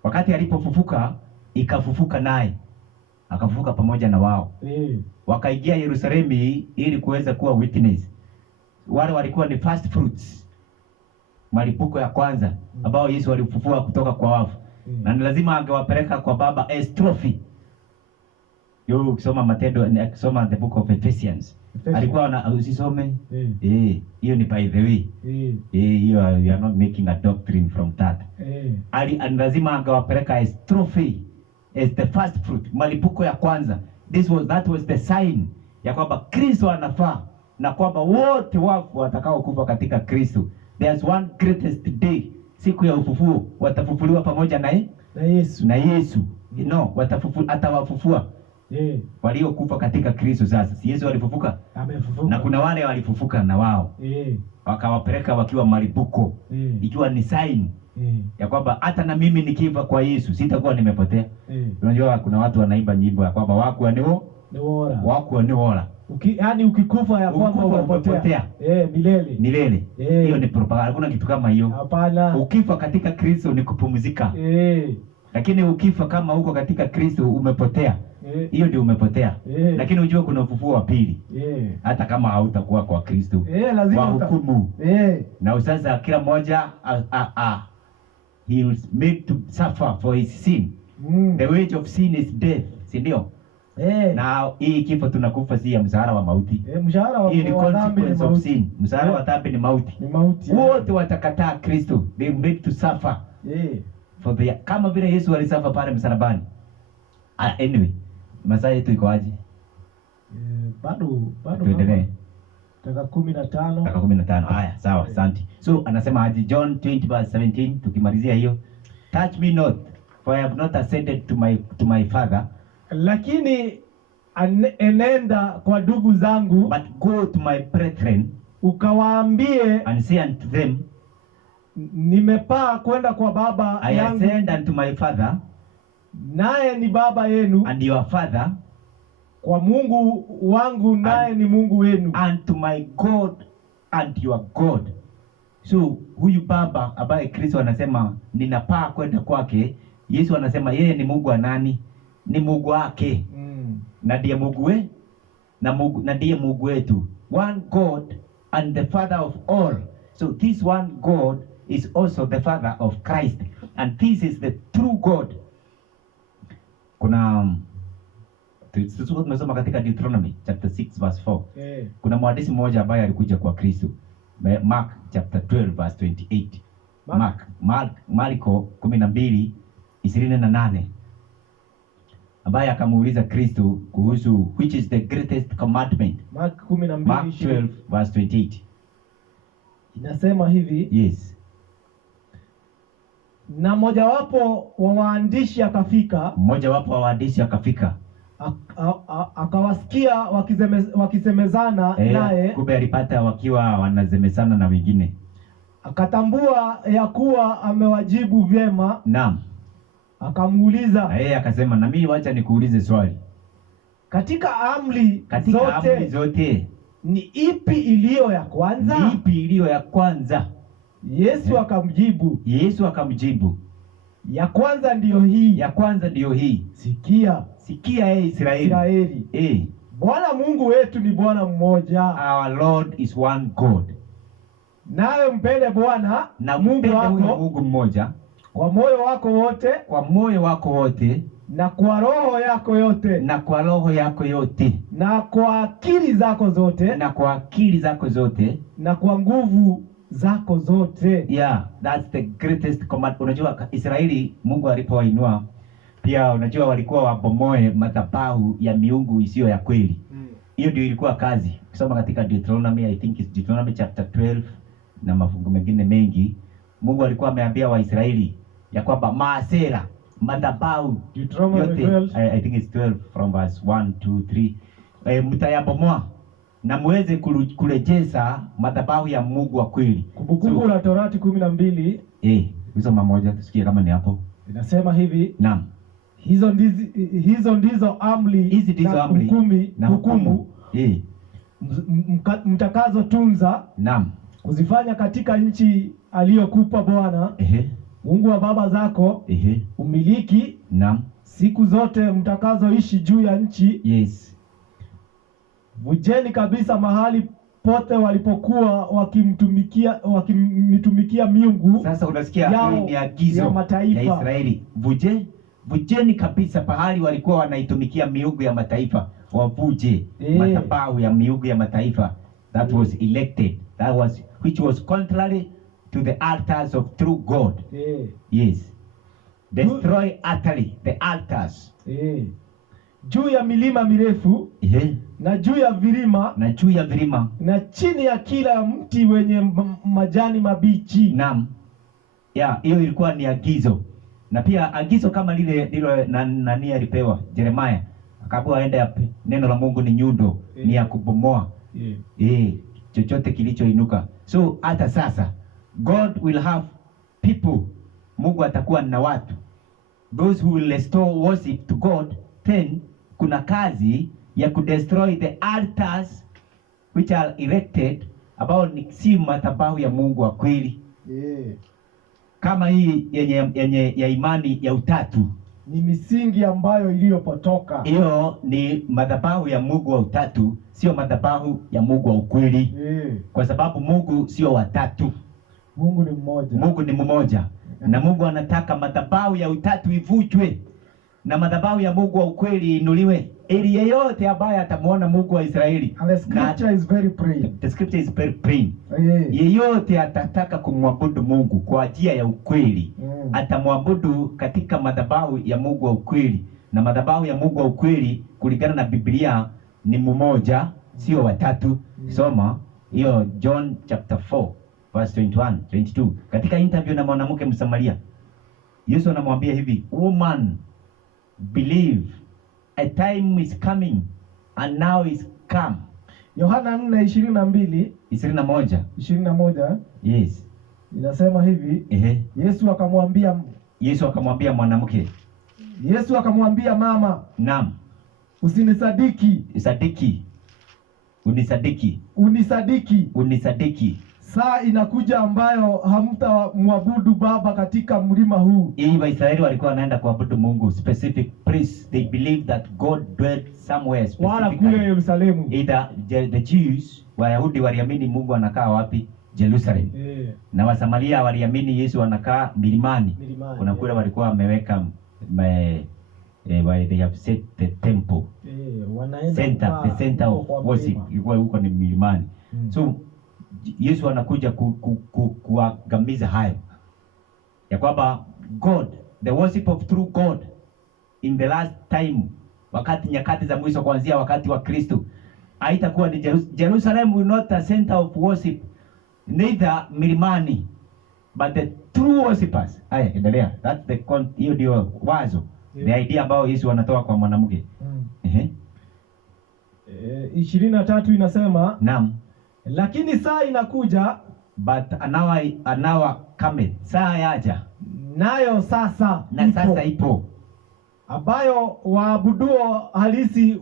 Wakati alipofufuka, ikafufuka naye. Akafufuka pamoja na wao. Wakaingia Yerusalemu ili kuweza kuwa witness. Wale walikuwa ni first fruits, malipuko ya kwanza ambao Yesu alifufua kutoka kwa wafu. Na ni lazima angewapeleka kwa Baba as trophy. Ukisoma Matendo, ukisoma the book of Ephesians, alikuwa usisome. Hiyo ni by the way. You are not making a doctrine from that. Lazima angewapeleka as trophy, as the first fruit, malipuko ya kwanza. That was the sign ya kwamba Kristo anafaa na kwamba wote wafu watakao kufa katika Kristo, there's one greatest day, siku ya ufufuo, watafufuliwa pamoja na Yesu. Atawafufua waliokufa katika Kristo. Sasa si Yesu alifufuka? Amefufuka. Na kuna wale walifufuka na wao wakawapeleka wakiwa malipuko, ikiwa ni sign ya kwamba hata na mimi nikifa kwa Yesu sitakuwa nimepotea. Unajua kuna watu wanaimba nyimbo ya kwamba wako ni wala. Yaani ukikufa ya kwamba umepotea. Milele. Hiyo ni propaganda. Hakuna kitu kama hiyo. Hapana. Ukifa katika Kristo ni kupumzika. Lakini ukifa kama uko katika Kristo umepotea. Hiyo ndio umepotea. Lakini unajua kuna ufufuo wa pili. Hata kama hautakuwa kwa Kristo. Lazima wa hukumu. Na sasa kila mmoja he was made to suffer for his sin. The wage of sin is death. Si ndio? Na hii kifo tunakufa si ya mshahara wa mauti. Mshahara wa dhambi ni mauti. Mshahara wa dhambi ni mauti. Wote watakataa Kristo. They made to suffer. For the kama vile Yesu alisafa pale msalabani. Anyway, masaa yetu iko aje? Bado tuendelee. Dakika 15. Dakika 15. Haya, sawa, asante. So anasema aje John 20:17 tukimalizia hiyo. Touch me not, for I have not ascended to my Father. Lakini enenda kwa ndugu zangu, but go to my brethren, ukawaambie, and say unto them, nimepaa kwenda kwa Baba I yangu, ascend unto my Father, naye ni Baba yenu, and your Father, kwa Mungu wangu, naye ni Mungu wenu, and to my God and your God. So huyu Baba ambaye Kristo anasema ninapaa kwenda kwake, Yesu anasema yeye ni Mungu wa nani? Ni Mungu wake. Na ndiye Mungu na ndiye Mungu wetu. One God and the Father of all. So this one God is also the Father of Christ, and this is the true God. Kuna tumesoma katika Deuteronomy chapter 6 verse 4. Kuna mwandishi mmoja ambaye alikuja kwa Kristo. Mark chapter 12 verse 28. Marko 12:28. Ambaye akamuuliza Kristo kuhusu which is the greatest commandment. Mark 12 verse 28. Inasema hivi. Yes. Na mmojawapo wa waandishi akafika. Akawasikia wakisemezana naye. Kumbe alipata wakiwa wanazemezana na wengine. Akatambua ya kuwa amewajibu vyema. Naam. Akamuuliza. Yeye akasema na mimi wacha nikuulize swali. Katika amri zote ni ipi iliyo ya kwanza? Ni ipi iliyo ya kwanza? Yesu akamjibu. Ya kwanza ndiyo hii. Sikia Israeli. Bwana Mungu wetu ni Bwana mmoja. Our Lord is one God. Nawe mpende Bwana na Mungu wako, Mungu mmoja, kwa moyo wako wote, na kwa roho yako yote, na kwa akili zako zote, na kwa nguvu zako zote. Yeah, that's the greatest command. Unajua Israeli Mungu alipowainua pia, unajua walikuwa wabomoe madhabahu ya miungu isiyo ya kweli. Hiyo ndio ilikuwa kazi. Kusoma katika Deuteronomy, I think it's Deuteronomy chapter 12 na mafungu mengine mengi, Mungu alikuwa ameambia Waisraeli ya kwamba maasera, madhabahu yote, I think it's 12 from verse 1 to 3, mtayabomoa na muweze kurejeza madhabahu ya Mungu wa kweli. Kumbukumbu la Torati 12. Kusoma moja tusikie kama ni hapo. Inasema hivi. Naam. Hizo ndizo amri na hukumu mtakazotunza. Naam. Kuzifanya katika nchi aliyokupa Bwana Mungu wa baba zako umiliki. Naam. Siku zote mtakazoishi juu ya nchi. Yes. Vujeni kabisa mahali pote walipokuwa wakimtumikia miungu. Sasa unasikia hili ni agizo ya Israeli. Vujeni kabisa pahali walikuwa wanaitumikia miungu ya mataifa. Wavuje madhabahu ya miungu ya mataifa. That was elected. Which was contrary to the altars of true God. Yes. Destroy utterly the altars. Juu ya milima mirefu. Na juu ya vilima. Na chini ya kila mti wenye majani mabichi. Naam. Hiyo ilikuwa ni agizo. Na pia agizo kama lile nani alipewa Yeremia. Akaambiwa aende neno la Mungu ni nyundo, ni ya kubomoa. Chochote kilichoinuka. So hata sasa God will have people. Mungu atakuwa na watu. Those who will restore worship to God. Then kuna kazi ya kudestroy the altars which are erected, ambao ni si madhabahu ya Mungu wa kweli. kama hii yenye ya imani ya utatu. Ni misingi ambayo iliyopotoka. Hiyo ni madhabahu ya Mungu wa utatu, sio madhabahu ya Mungu wa ukweli. Kwa sababu Mungu sio watatu. Mungu ni mmoja. Mungu ni mmoja. Na Mungu anataka madhabahu ya utatu ivunjwe na madhabahu ya Mungu wa ukweli inuliwe, ili yeyote ambaye atamuona Mungu wa Israeli. And the scripture is very plain. The scripture is very plain. Yeyote atataka kumwabudu Mungu kwa njia ya ukweli, atamwabudu katika madhabahu ya Mungu wa ukweli. Na madhabahu ya Mungu wa ukweli kulingana na Biblia ni mmoja, sio watatu. Soma hiyo John chapter 4 verse 21, 22. Katika interview na mwanamke Msamaria, Yesu anamwambia hivi, woman, believe a time is coming and now is come. Yohana 4:22, 21. Yes. Inasema hivi, Yesu akamwambia mwanamke. Yesu akamwambia mama, naam, usinisadiki. Unisadiki. Saa inakuja ambayo hamtamwabudu Baba katika mlima huu. Hii Waisraeli walikuwa wanaenda kuabudu Mungu, specific place. They believe that God dwelt somewhere specific. Wala kule Yerusalemu. Either the Jews, Wayahudi waliamini Mungu anakaa wapi? Jerusalem. Na Wasamaria waliamini Yesu anakaa milimani. Kuna kule walikuwa wameweka they have set the temple. The center of worship. Ilikuwa huko ni milimani. So Yesu anakuja kuangamiza hayo, ya kwamba God, the worship of true God in the last time, wakati nyakati za mwisho, kuanzia wakati wa Kristo, haitakuwa ni Jerusalem will not a center of worship, neither milimani, but the true worshipers. Haya, endelea. That's the hiyo ndio wazo, the idea ambayo Yesu anatoa kwa mwanamke. 23 inasema, naam, lakini saa inakuja, but anawa cometh, saa yaja, nayo sasa ipo, ambayo waabuduo halisi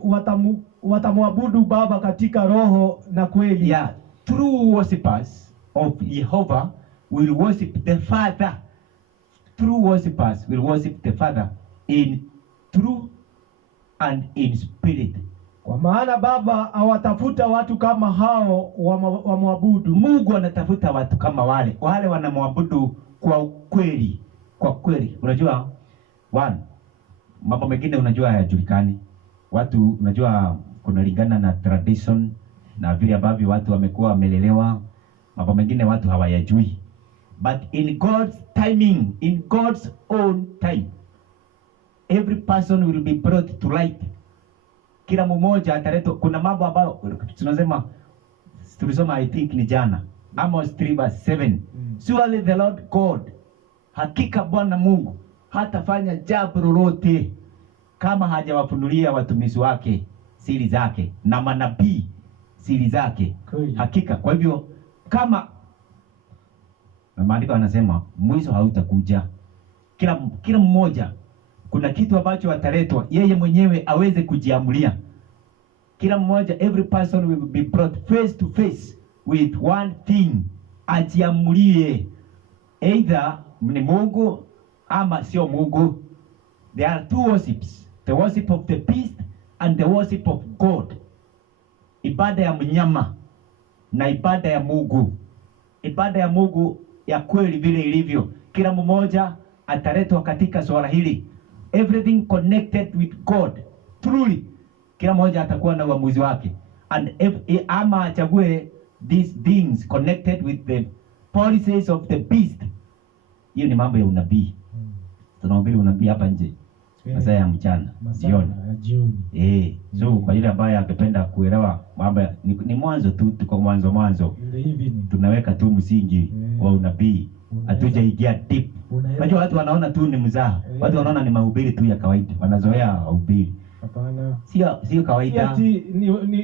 watamwabudu Baba katika roho na kweli. Yeah, true worshippers of Jehovah will worship the Father. True worshippers will worship the Father in truth and in spirit. Kwa maana Baba awatafuta watu kama hao wamwabudu. Mungu anatafuta watu kama wale wanamwabudu kwa ukweli. Kwa kweli. Unajua mambo mengine unajua hayajulikani. Watu unajua kunalingana na tradition na vile ambavyo watu wamekuwa wamelelewa. Mambo mengine watu hawayajui. But in God's timing, in God's own time, every person will be brought to light. Kila mmoja ataletwa. Kuna mambo ambayo tunasema, tulisoma I think ni jana, Amos 3:7. Surely the Lord God, hakika Bwana Mungu hatafanya jambo lolote kama hajawafunulia watumishi wake siri zake na manabii siri zake. Hakika. Kwa hivyo kama maandiko yanasema mwisho hautakuja, kila mmoja kuna kitu ambacho ataletwa yeye mwenyewe aweze kujiamulia. Kila mmoja, every person will be brought face to face with one thing, ajiamulie either ni Mungu ama sio Mungu. There are two worships, the worship of the beast and the worship of God. Ibada ya mnyama na ibada ya Mungu. Ibada ya Mungu ya kweli vile ilivyo, kila mmoja ataletwa katika swala hili. Everything connected with God truly, kila mmoja atakuwa na uamuzi wake, and ama achague these things connected with the policies of the beast. Hiyo ni mambo ya unabii. Tunahubiri unabii hapa nje masaa ya mchana, jioni. So kwa ile ambaye angependa kuelewa mambo ni mwanzo tu, tuko mwanzo tunaweka tu msingi wa unabii, hatujaingia deep. Unajua watu wanaona tu ni mzaha. Watu wanaona ni mahubiri tu ya kawaida. Wanazoea mahubiri. Hapana. Sio kawaida.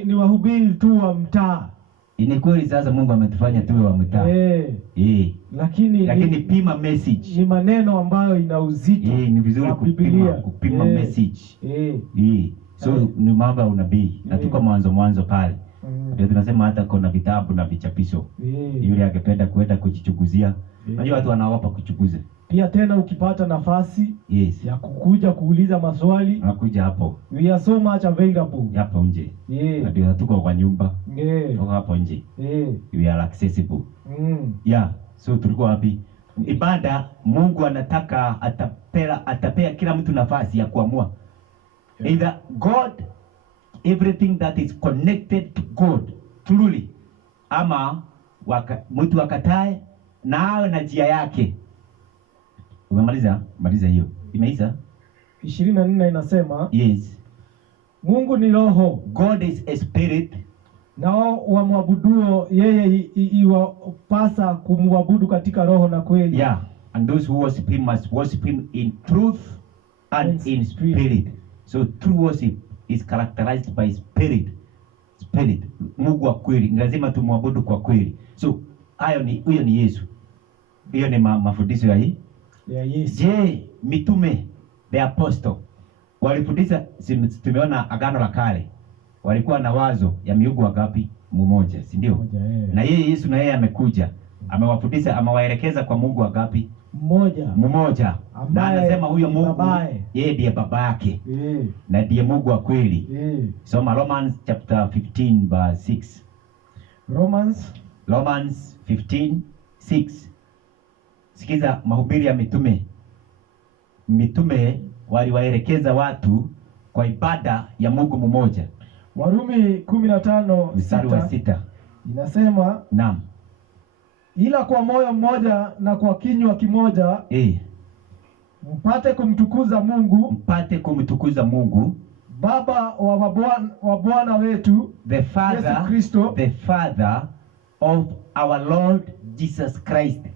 Ni wahubiri tu wa mtaa. Ni kweli sasa Mungu ametufanya tuwe wa mtaa. Lakini pima message. Ni maneno ambayo ina uzito. Ni vizuri kupima message. So ni mambo ya unabii. Na tuko mwanzo pale. Ndio tunasema hata kuna vitabu na vichapisho. Yule angependa kwenda kujichukuzia. Unajua watu wanaogopa kuchukuza. Pia tena ukipata nafasi ya kukuja kuuliza maswali, unakuja hapo. We are so much available. Hapo nje. Ndio hatuko kwa nyumba. Tuko hapo nje. We are accessible. So tulikuwa wapi? Ibada, Mungu anataka atapea kila mtu nafasi ya kuamua. Either God, everything that is connected to God truly, ama mtu akatae na awe na njia yake. Umemaliza? Maliza hiyo. Imeisha? 24 inasema, Mungu ni roho. God is a spirit. Nao wamwabuduo yeye iwapasa kumwabudu katika roho na kweli. And those who worship him must worship him in truth and in spirit. So true worship is characterized by spirit. Mungu wa kweli, lazima tumwabudu kwa kweli. So huyo ni Yesu. Hiyo ni mafundisho ya Yesu. Je, mitume, the apostle, walifundisha? Tumeona Agano la Kale walikuwa na wazo ya miungu wangapi? Mmoja, si ndio? Na yeye Yesu na yeye amekuja, amewafundisha, amewaelekeza kwa Mungu wangapi? Mmoja. Na anasema huyo Mungu yeye ndiye baba yake. Na ndiye Mungu wa kweli. Soma Romans chapter 15 verse 6. Romans 15:6. Sikiza mahubiri ya mitume. Mitume waliwaelekeza watu kwa ibada ya Mungu mmoja. Warumi 15 mstari wa 6 inasema, naam, ila kwa moyo mmoja na kwa kinywa kimoja mpate kumtukuza Mungu Baba wa Bwana wetu the Father, Yesu Kristo, the Father of our Lord Jesus Christ.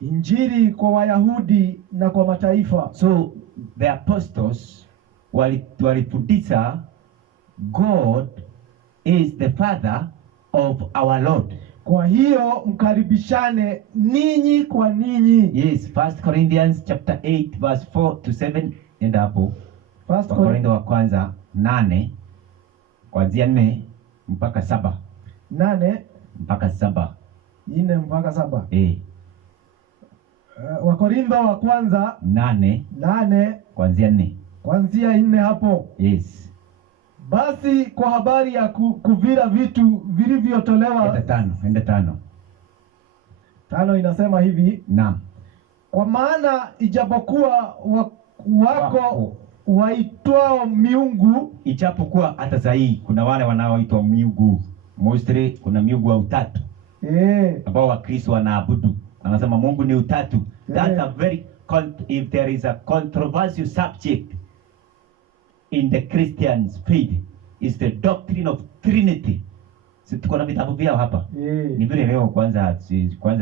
Injili kwa Wayahudi na kwa mataifa. So the apostles walifundisha God is the Father of our Lord. Kwa hiyo mkaribishane ninyi kwa ninyi. 1 Corinthians chapter 8 verse 4 to 7. Enda hapo. 1 Korintho wa kwanza 8 kuanzia 4 mpaka 7. 8 mpaka 7. 4 mpaka 7. Wakorintho wa kwanza 8 kuanzia 4. Kuanzia 4 hapo. Basi kwa habari ya kuvira vitu vilivyotolewa. Enda 5. 5 inasema hivi. Naam. Kwa maana ijapokuwa wako waitwao miungu, ijapokuwa hata sahihi kuna wale wanaoitwa miungu. Mostly kuna miungu wa utatu. Ambao Wakristo wanaabudu. Anasema Mungu ni utatu. That's a very if there is a controversial subject in the Christian's faith is the doctrine of Trinity. Tuko na vitabu vyao hapa. Ni vile leo kwanza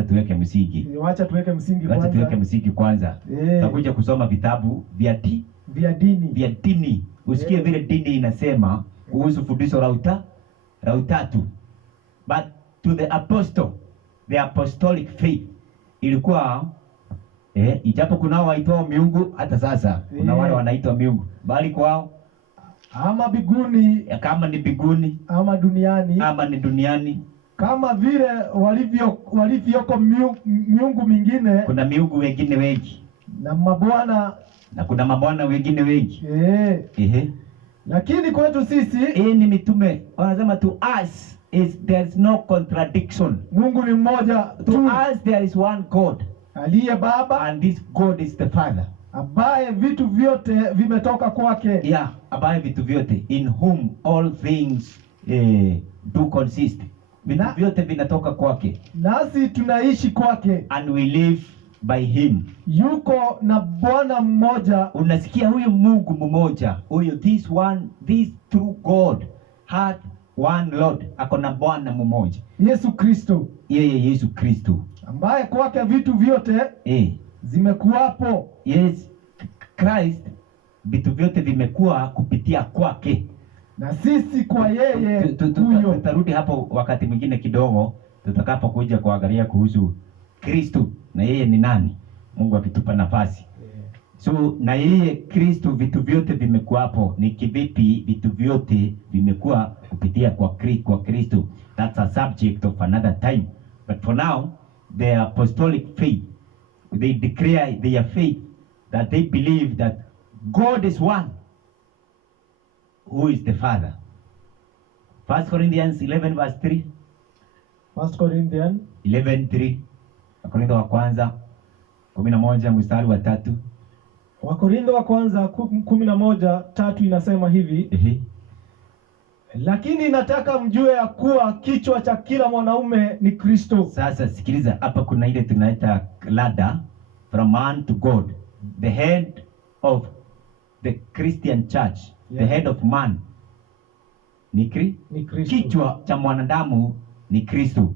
tuweke msingi. Wacha tuweke msingi kwanza. Tutakuja kusoma vitabu vya dini. Usikie vile dini inasema kuhusu fundisho la utatu. But to the apostle, the apostolic faith ilikuwa ijapo kunao waitwao miungu, hata sasa kuna wale wanaitwa miungu, bali kwao ama biguni, kama ni biguni, ama duniani, ama ni duniani, kama vile walivyoko miungu mingine. Kuna miungu wengine wengi na kuna mabwana wengine wengi. Lakini kwetu sisi ni mitume wanasema to us there's no contradiction. Mungu ni mmoja. To us there is one God, aliye Baba, and this God is the Father, ambaye vitu vyote vimetoka kwake. Ambaye vitu vyote, in whom all things do consist. Vitu vyote vinatoka kwake, nasi tunaishi kwake, and we live by him. Yuko na Bwana mmoja. Unasikia huyu Mungu mmoja, huyu this true God had one Lord, akona Bwana mmoja, Yesu Kristo. Yeye Yesu Kristo, ambaye kwake vitu vyote zimekuwapo. Christ, vitu vyote vimekuwa kupitia kwake, na sisi kwa yeye. Tutarudi hapo wakati mwingine kidogo tutakapokuja kuangalia kuhusu Kristo na yeye ni nani, Mungu akitupa nafasi. So na yeye Kristo vitu vyote vimekuwapo. Ni kivipi vitu vyote vimekuwa kupitia kwa Kristo? That's a subject of another time. But for now, the apostolic faith, they declare their faith that they believe that God is one, who is the Father. 1 Corinthians 11 verse 3. 1 Corinthians 11:3. Wakorintho wa kwanza 11 mstari wa 3. Wakorintho wa kwanza 11:3 inasema hivi. Lakini nataka mjue ya kuwa kichwa cha kila mwanaume ni Kristo. Sasa sikiliza, hapa kuna ile tunaita ladder from man to God. The head of the Christian church, the head of man ni Kristo. Kichwa cha mwanadamu ni Kristo.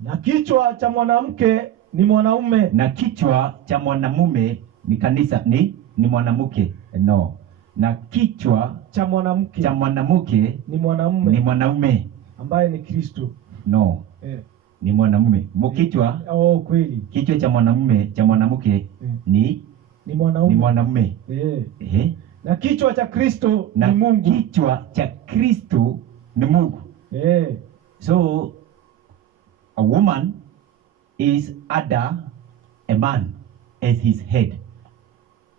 Na kichwa cha mwanamke ni mwanaume. Na kichwa cha mwanamume ni kanisa, ni mwanamke. No. Na kichwa cha mwanamke ni mwanaume. Ni mwanaume ambaye ni Kristo. No. Ni mwanamume. Kichwa. Kweli. Kichwa cha mwanamume cha mwanamke ni mwanaume. Ni mwanamume. Na kichwa cha Kristo ni Mungu. Kichwa cha Kristo ni Mungu. So a woman is under a man as his head,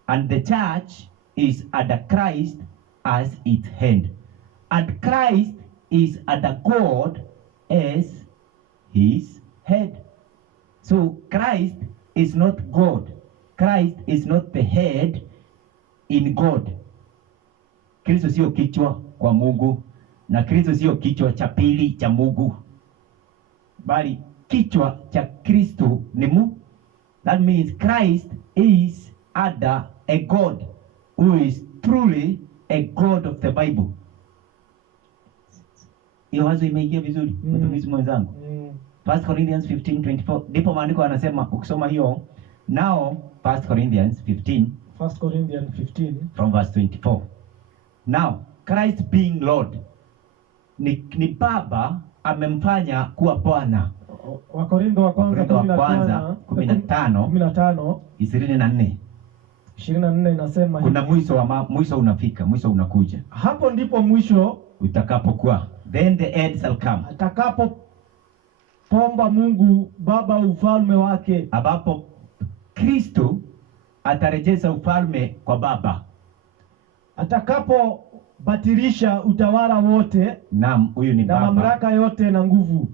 and the church is under Christ as its head, and Christ is under God as his head. So Christ is not God. Christ is not the head in God. Kristo sio kichwa kwa Mungu, na Kristo sio kichwa cha pili cha Mungu, bali kichwa cha Kristo ni Mungu. That means Christ is under a God who is truly a God of the Bible. Hiyo wazo imeingia vizuri mtumishi mwenzangu. 1 Corinthians 15:24 ndipo maandiko yanasema, ukisoma hiyo now 1 Corinthians 15 from verse 24. Now Christ being Lord, ni Baba amemfanya kuwa Bwana. Wakorintho wa kwanza 15:24 24 inasema kuna mwisho unafika, mwisho unakuja. Hapo ndipo mwisho utakapokuwa. Then the end shall come. Atakapo pomba Mungu Baba ufalme wake, ambapo Kristo atarejesha ufalme kwa Baba. Atakapo batilisha utawala wote. Naam, huyu ni Baba. Na mamlaka yote na nguvu.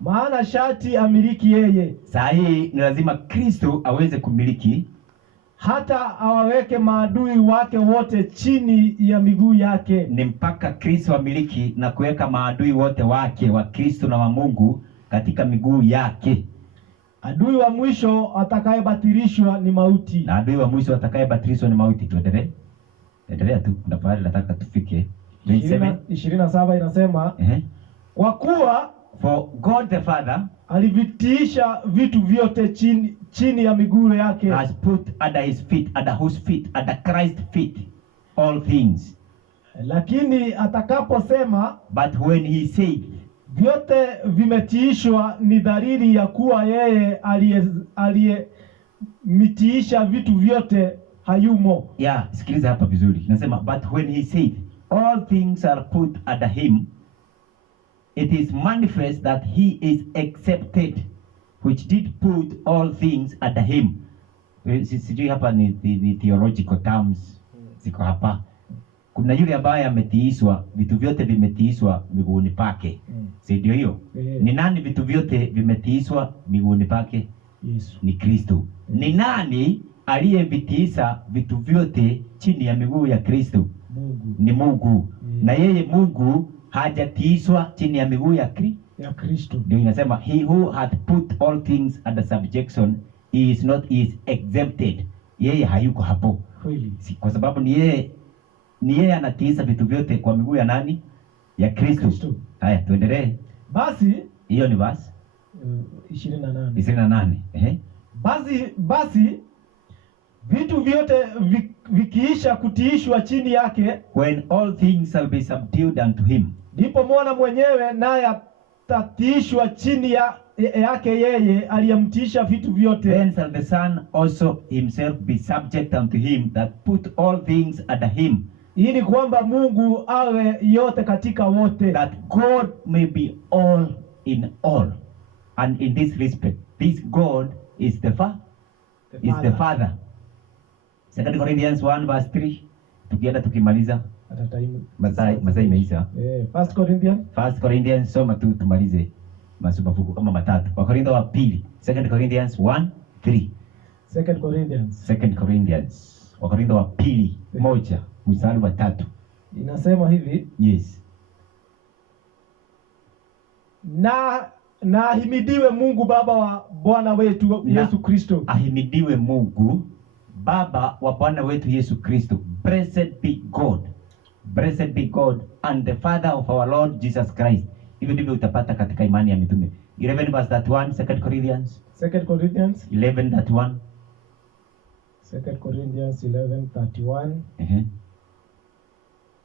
Maana shati amiliki yeye. Saa hii ni lazima Kristo aweze kumiliki, hata awaweke maadui wake wote chini ya miguu yake. Ni mpaka Kristo amiliki na kuweka maadui wote wake wa Kristo na wa Mungu katika miguu yake. Adui wa mwisho atakayebatilishwa ni mauti. Na adui wa mwisho atakayebatilishwa ni mauti. Endelea tu, na pale nataka tufike. 27 inasema kwa kuwa for God the Father alivitiisha vitu vyote chini ya miguu yake. Has put under his feet, under whose feet? Under Christ's feet all things. Lakini atakaposema, but when he said, vyote vimetiishwa, ni dalili ya kuwa yeye aliyemitiisha vitu vyote hayumo. Sikiliza hapa vizuri. Nasema but when he said all things are put under him, it is manifest that he is accepted which did put all things under him. Sijui hapa ni theological terms ziko hapa. Kuna yule ambaye ametiishwa, vitu vyote vimetiishwa miguuni pake. Si ndio hiyo? Ni nani vitu vyote vimetiishwa miguuni pake? Yesu. Ni Kristo. Ni nani aliyevitiisha vitu vyote chini ya miguu ya Kristo? Mungu. Ni Mungu. Na yeye Mungu hajatiishwa chini ya miguu ya Kristo. Ndio inasema he who hath put all things under subjection is exempted. Yeye hayuko hapo. Kweli. Kwa sababu ni yeye anatiisha vitu vyote kwa miguu ya nani? Ya Kristo. Haya, tuendelee. Basi hiyo ni verse 28. Basi vitu vyote vikiisha kutiishwa chini yake, when all things shall be subdued unto him, ndipo mwana mwenyewe naye atatiishwa chini yake yeye aliyemtisha vitu vyote. Then shall the Son also himself be subject unto him that put all things under him, Ili kwamba Mungu awe yote katika wote. that God may be all in all. And in this respect, this God is the Father. 2 Corinthians 1 verse 3. Tukienda tukimaliza. Hata time Masaa imeisha. 1 Corinthians 1 Corinthians soma tu tumalize masubafuku kama matatu. Wakorintho wa pili. 2 Corinthians 1:3. 2 Corinthians 2 Corinthians. Wakorintho wa pili 1 mstari wa 3. inasema hivi, Yes. na ahimidiwe Mungu Baba wa Bwana wetu Yesu Kristo. Ahimidiwe Mungu Baba wa Bwana wetu Yesu Kristo. Blessed be God. Blessed be God and the Father of our Lord Jesus Christ. Hivyo ndivyo utapata katika imani ya mitume. 11 verse that 1, 2 Corinthians. 2 Corinthians 11 that 1. 2 Corinthians 11:31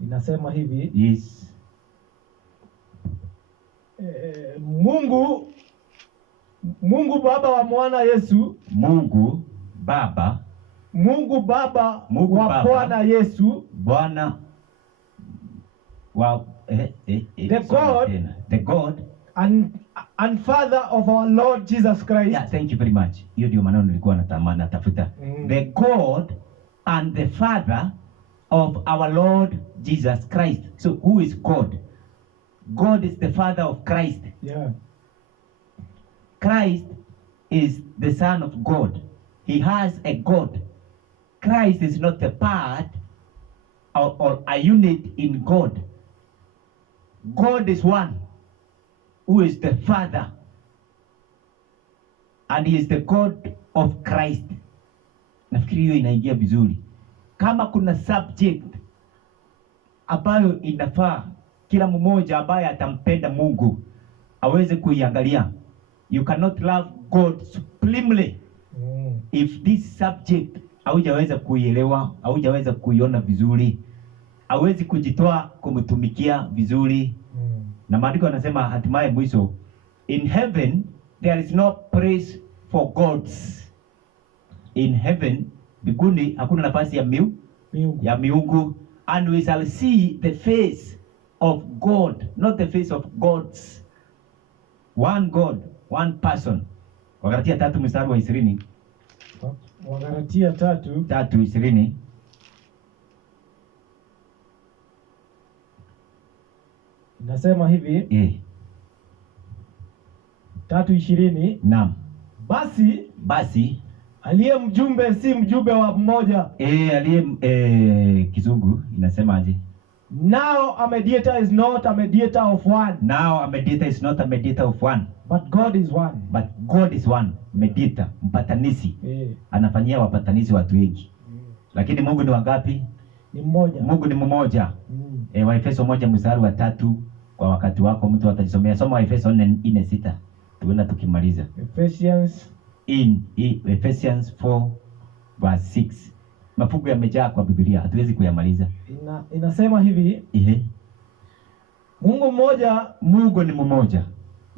inasema hivi, Yes. Mungu Baba wa mwana Yesu, Mungu Baba wa Bwana Yesu, Bwana wa the God and Father of our Lord Jesus Christ. Yeah, thank you very much. Hiyo ndio maneno nilikuwa natafuta. The God and the Father of our Lord Jesus Christ. So who is God? God is the Father of Christ. Yeah. Christ is the Son of God. He has a God. Christ is not a part or a unit in God. God is one, who is the Father, and he is the God of Christ. Nafikiri hiyo inaingia vizuri. Kama kuna subject ambayo inafaa kila mmoja ambaye atampenda Mungu aweze kuiangalia, you cannot love God supremely if this subject haujaweza kuielewa, haujaweza kuiona vizuri, hawezi kujitoa kumtumikia vizuri. Na maandiko yanasema hatimaye mwisho, in heaven there is no place for gods. In heaven, mbinguni hakuna nafasi ya miungu. And we shall see the face of God, not the face of gods. One God, one person. Wagalatia 3 mstari wa 20. Wagalatia 3:20. Inasema hivi, 3:20. Naam. Basi aliye mjumbe si mjumbe wa mmoja. Aliye kizungu inasemaje? Now a mediator is not a mediator of one. Now a mediator is not a mediator of one. But God is one. But God is one. Mediator, mpatanisi. Anafanyia wapatanisi watu wengi. Lakini Mungu ni wangapi? Ni mmoja. Mungu ni mmoja. Waefeso 1 mstari wa 3 kwa wakati wako mtu atajisomea. Soma Waefeso 4:6. Tuenda tukimaliza. Ephesians 4 verse 6. Mafungu yamejaa kwa Biblia, hatuwezi kuyamaliza. Inasema hivi, Mungu ni mmoja.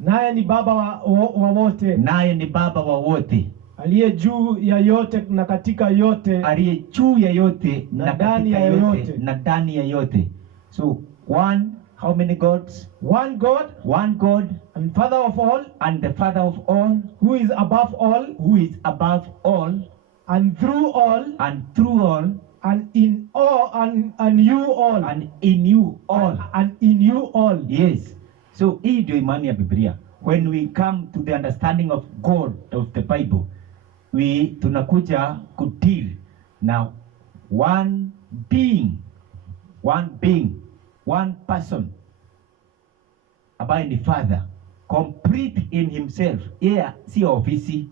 Naye ni Baba wa wote. Naye ni Baba wa wote. Aliye juu ya yote na katika yote. Aliye juu ya yote na ndani ya yote. Na ndani ya yote. So one, how many gods? One God. One God. And Father of all. And the Father of all. Who is above all. Who is above all. And through all. And through all. And in all. And you all. And in you all. And in you all. Yes. So hii ndio imani ya Biblia. When we come to the understanding of God of the Bible, tunakuja kudeal na one being, one person ambaye ni Father, complete in himself. Sio ofisi,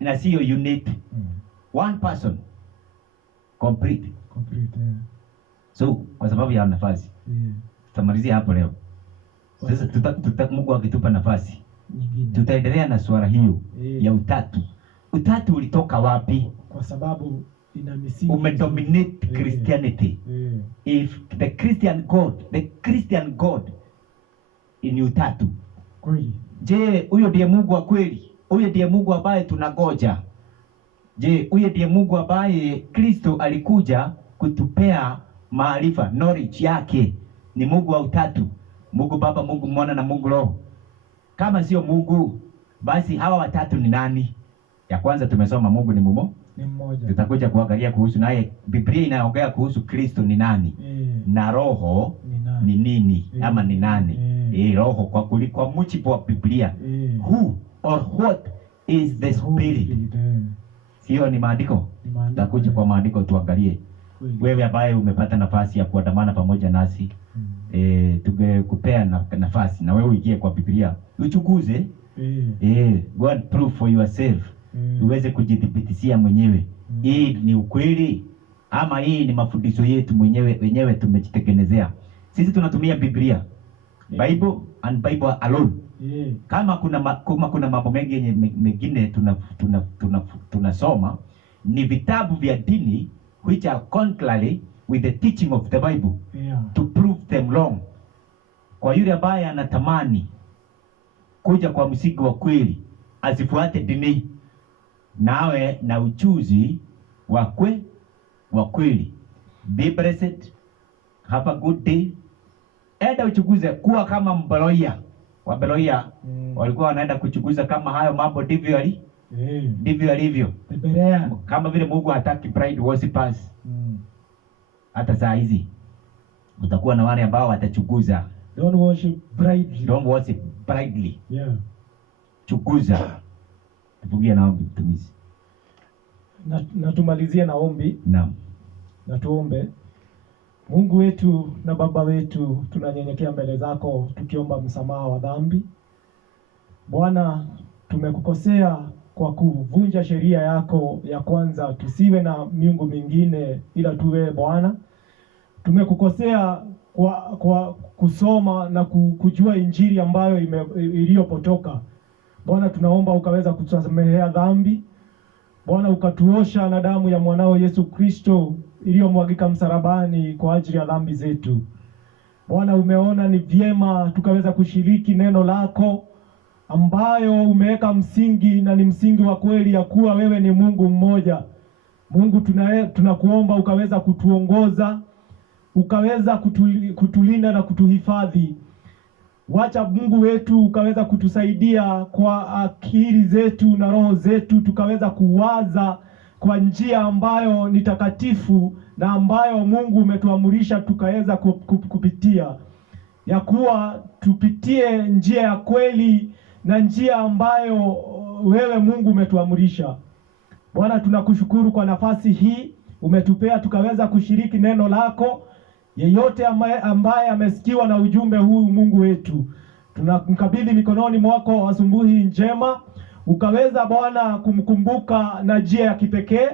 na sio unit. One person, complete. So kwa sababu ya nafasi, tutamalizia hapo leo. Sasa Mungu akitupa nafasi tutaendelea na swala hiyo ya utatu. Utatu ulitoka wapi? Kwa sababu ina misingi. Umedominate Christianity. If the Christian God in utatu. Je, huyo ndiye Mungu wa kweli? Huyo ndiye Mungu ambaye tunagoja? Je, huyo ndiye Mungu ambaye Kristo alikuja kutupea maarifa, knowledge yake? Ni Mungu wa utatu, Mungu Baba, Mungu Mwana na Mungu Roho. Kama sio Mungu, basi hawa watatu ni nani? Ya kwanza tumesoma Mungu ni mmoja. Tutakuja kuangalia kuhusu naye Biblia inaongea kuhusu Kristo ni nani, na Roho ni nini, ama ni nani. Roho kwa mujibu wa Biblia, who or what is the spirit. Sio ni maandiko. Tutakuja kwa maandiko tuangalie. Wewe ambaye umepata nafasi ya kuandamana pamoja nasi, tungekupea nafasi na wewe uingie kwa Biblia, uchunguze, go and prove for yourself, uweze kujithibitishia mwenyewe, hii ni ukweli ama hii ni mafundisho yetu wenyewe tumejitengenezea. Sisi tunatumia Biblia, Bible and Bible alone. Kama kuna mambo mengi yenye mengine tunasoma ni vitabu vya dini which are contrary with the teaching of the Bible, to prove them wrong. Kwa yule ambaye anatamani kuja kwa msingi wa kweli, asifuate dini, nawe na uchuzi wa kweli. Be blessed, have a good day. Enda uchuguze, kuwa kama Mberoya. Waberoya walikuwa wanaenda kuchuguza kama hayo mambo ndivyo alivyo. Kama vile Mungu hataki pride worshippers. Hata saa hizi utakuwa na wale ambao watachuguza. Don't worship blindly. Chuguza. Tufungie na ombi mtumishi. Na tumalizie na ombi. Naam. Na tuombe. Mungu wetu na Baba wetu, tunanyenyekea mbele zako tukiomba msamaha wa dhambi. Bwana, tumekukosea kwa kuvunja sheria yako ya kwanza, tusiwe na miungu mingine ila tuwe Bwana. Tumekukosea kwa kusoma na kujua injili ambayo iliyopotoka. Bwana, tunaomba ukaweza kutusamehea dhambi. Bwana, ukatuosha na damu ya mwanao Yesu Kristo iliyomwagika msalabani kwa ajili ya dhambi zetu. Bwana, umeona ni vyema tukaweza kushiriki neno lako ambayo umeweka msingi na ni msingi wa kweli ya kuwa wewe ni Mungu mmoja. Mungu, tunakuomba ukaweza kutuongoza, ukaweza kutulinda na kutuhifadhi. Wacha Mungu wetu ukaweza kutusaidia kwa akili zetu na roho zetu, tukaweza kuwaza kwa njia ambayo ni takatifu na ambayo Mungu umetuamurisha tukaweza kupitia, ya kuwa tupitie njia ya kweli na njia ambayo wewe Mungu umetuamurisha. Bwana, tunakushukuru kwa nafasi hii umetupea tukaweza kushiriki neno lako. Yeyote ambaye amesikiwa na ujumbe huu, Mungu wetu, tunamkabidhi mikononi mwako asubuhi njema, ukaweza Bwana kumkumbuka na njia ya kipekee.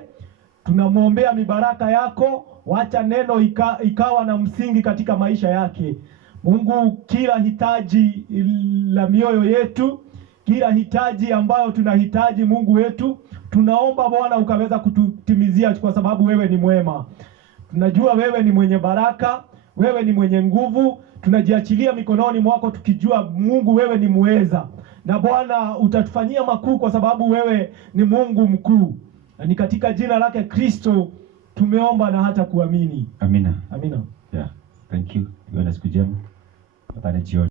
Tunamwombea mibaraka yako, wacha neno ikawa na msingi katika maisha yake. Mungu, kila hitaji la mioyo yetu, kila hitaji ambayo tunahitaji Mungu wetu, tunaomba Bwana ukaweza kututimizia, kwa sababu wewe ni mwema. Tunajua wewe ni mwenye baraka, wewe ni mwenye nguvu. Tunajiachilia mikononi mwako tukijua Mungu wewe ni muweza, na Bwana utatufanyia makuu kwa sababu wewe ni Mungu mkuu. Na ni katika jina lake Kristo tumeomba na hata kuamini. Amina. Amina. Yeah. Thank you. Siku njema. Hata jioni.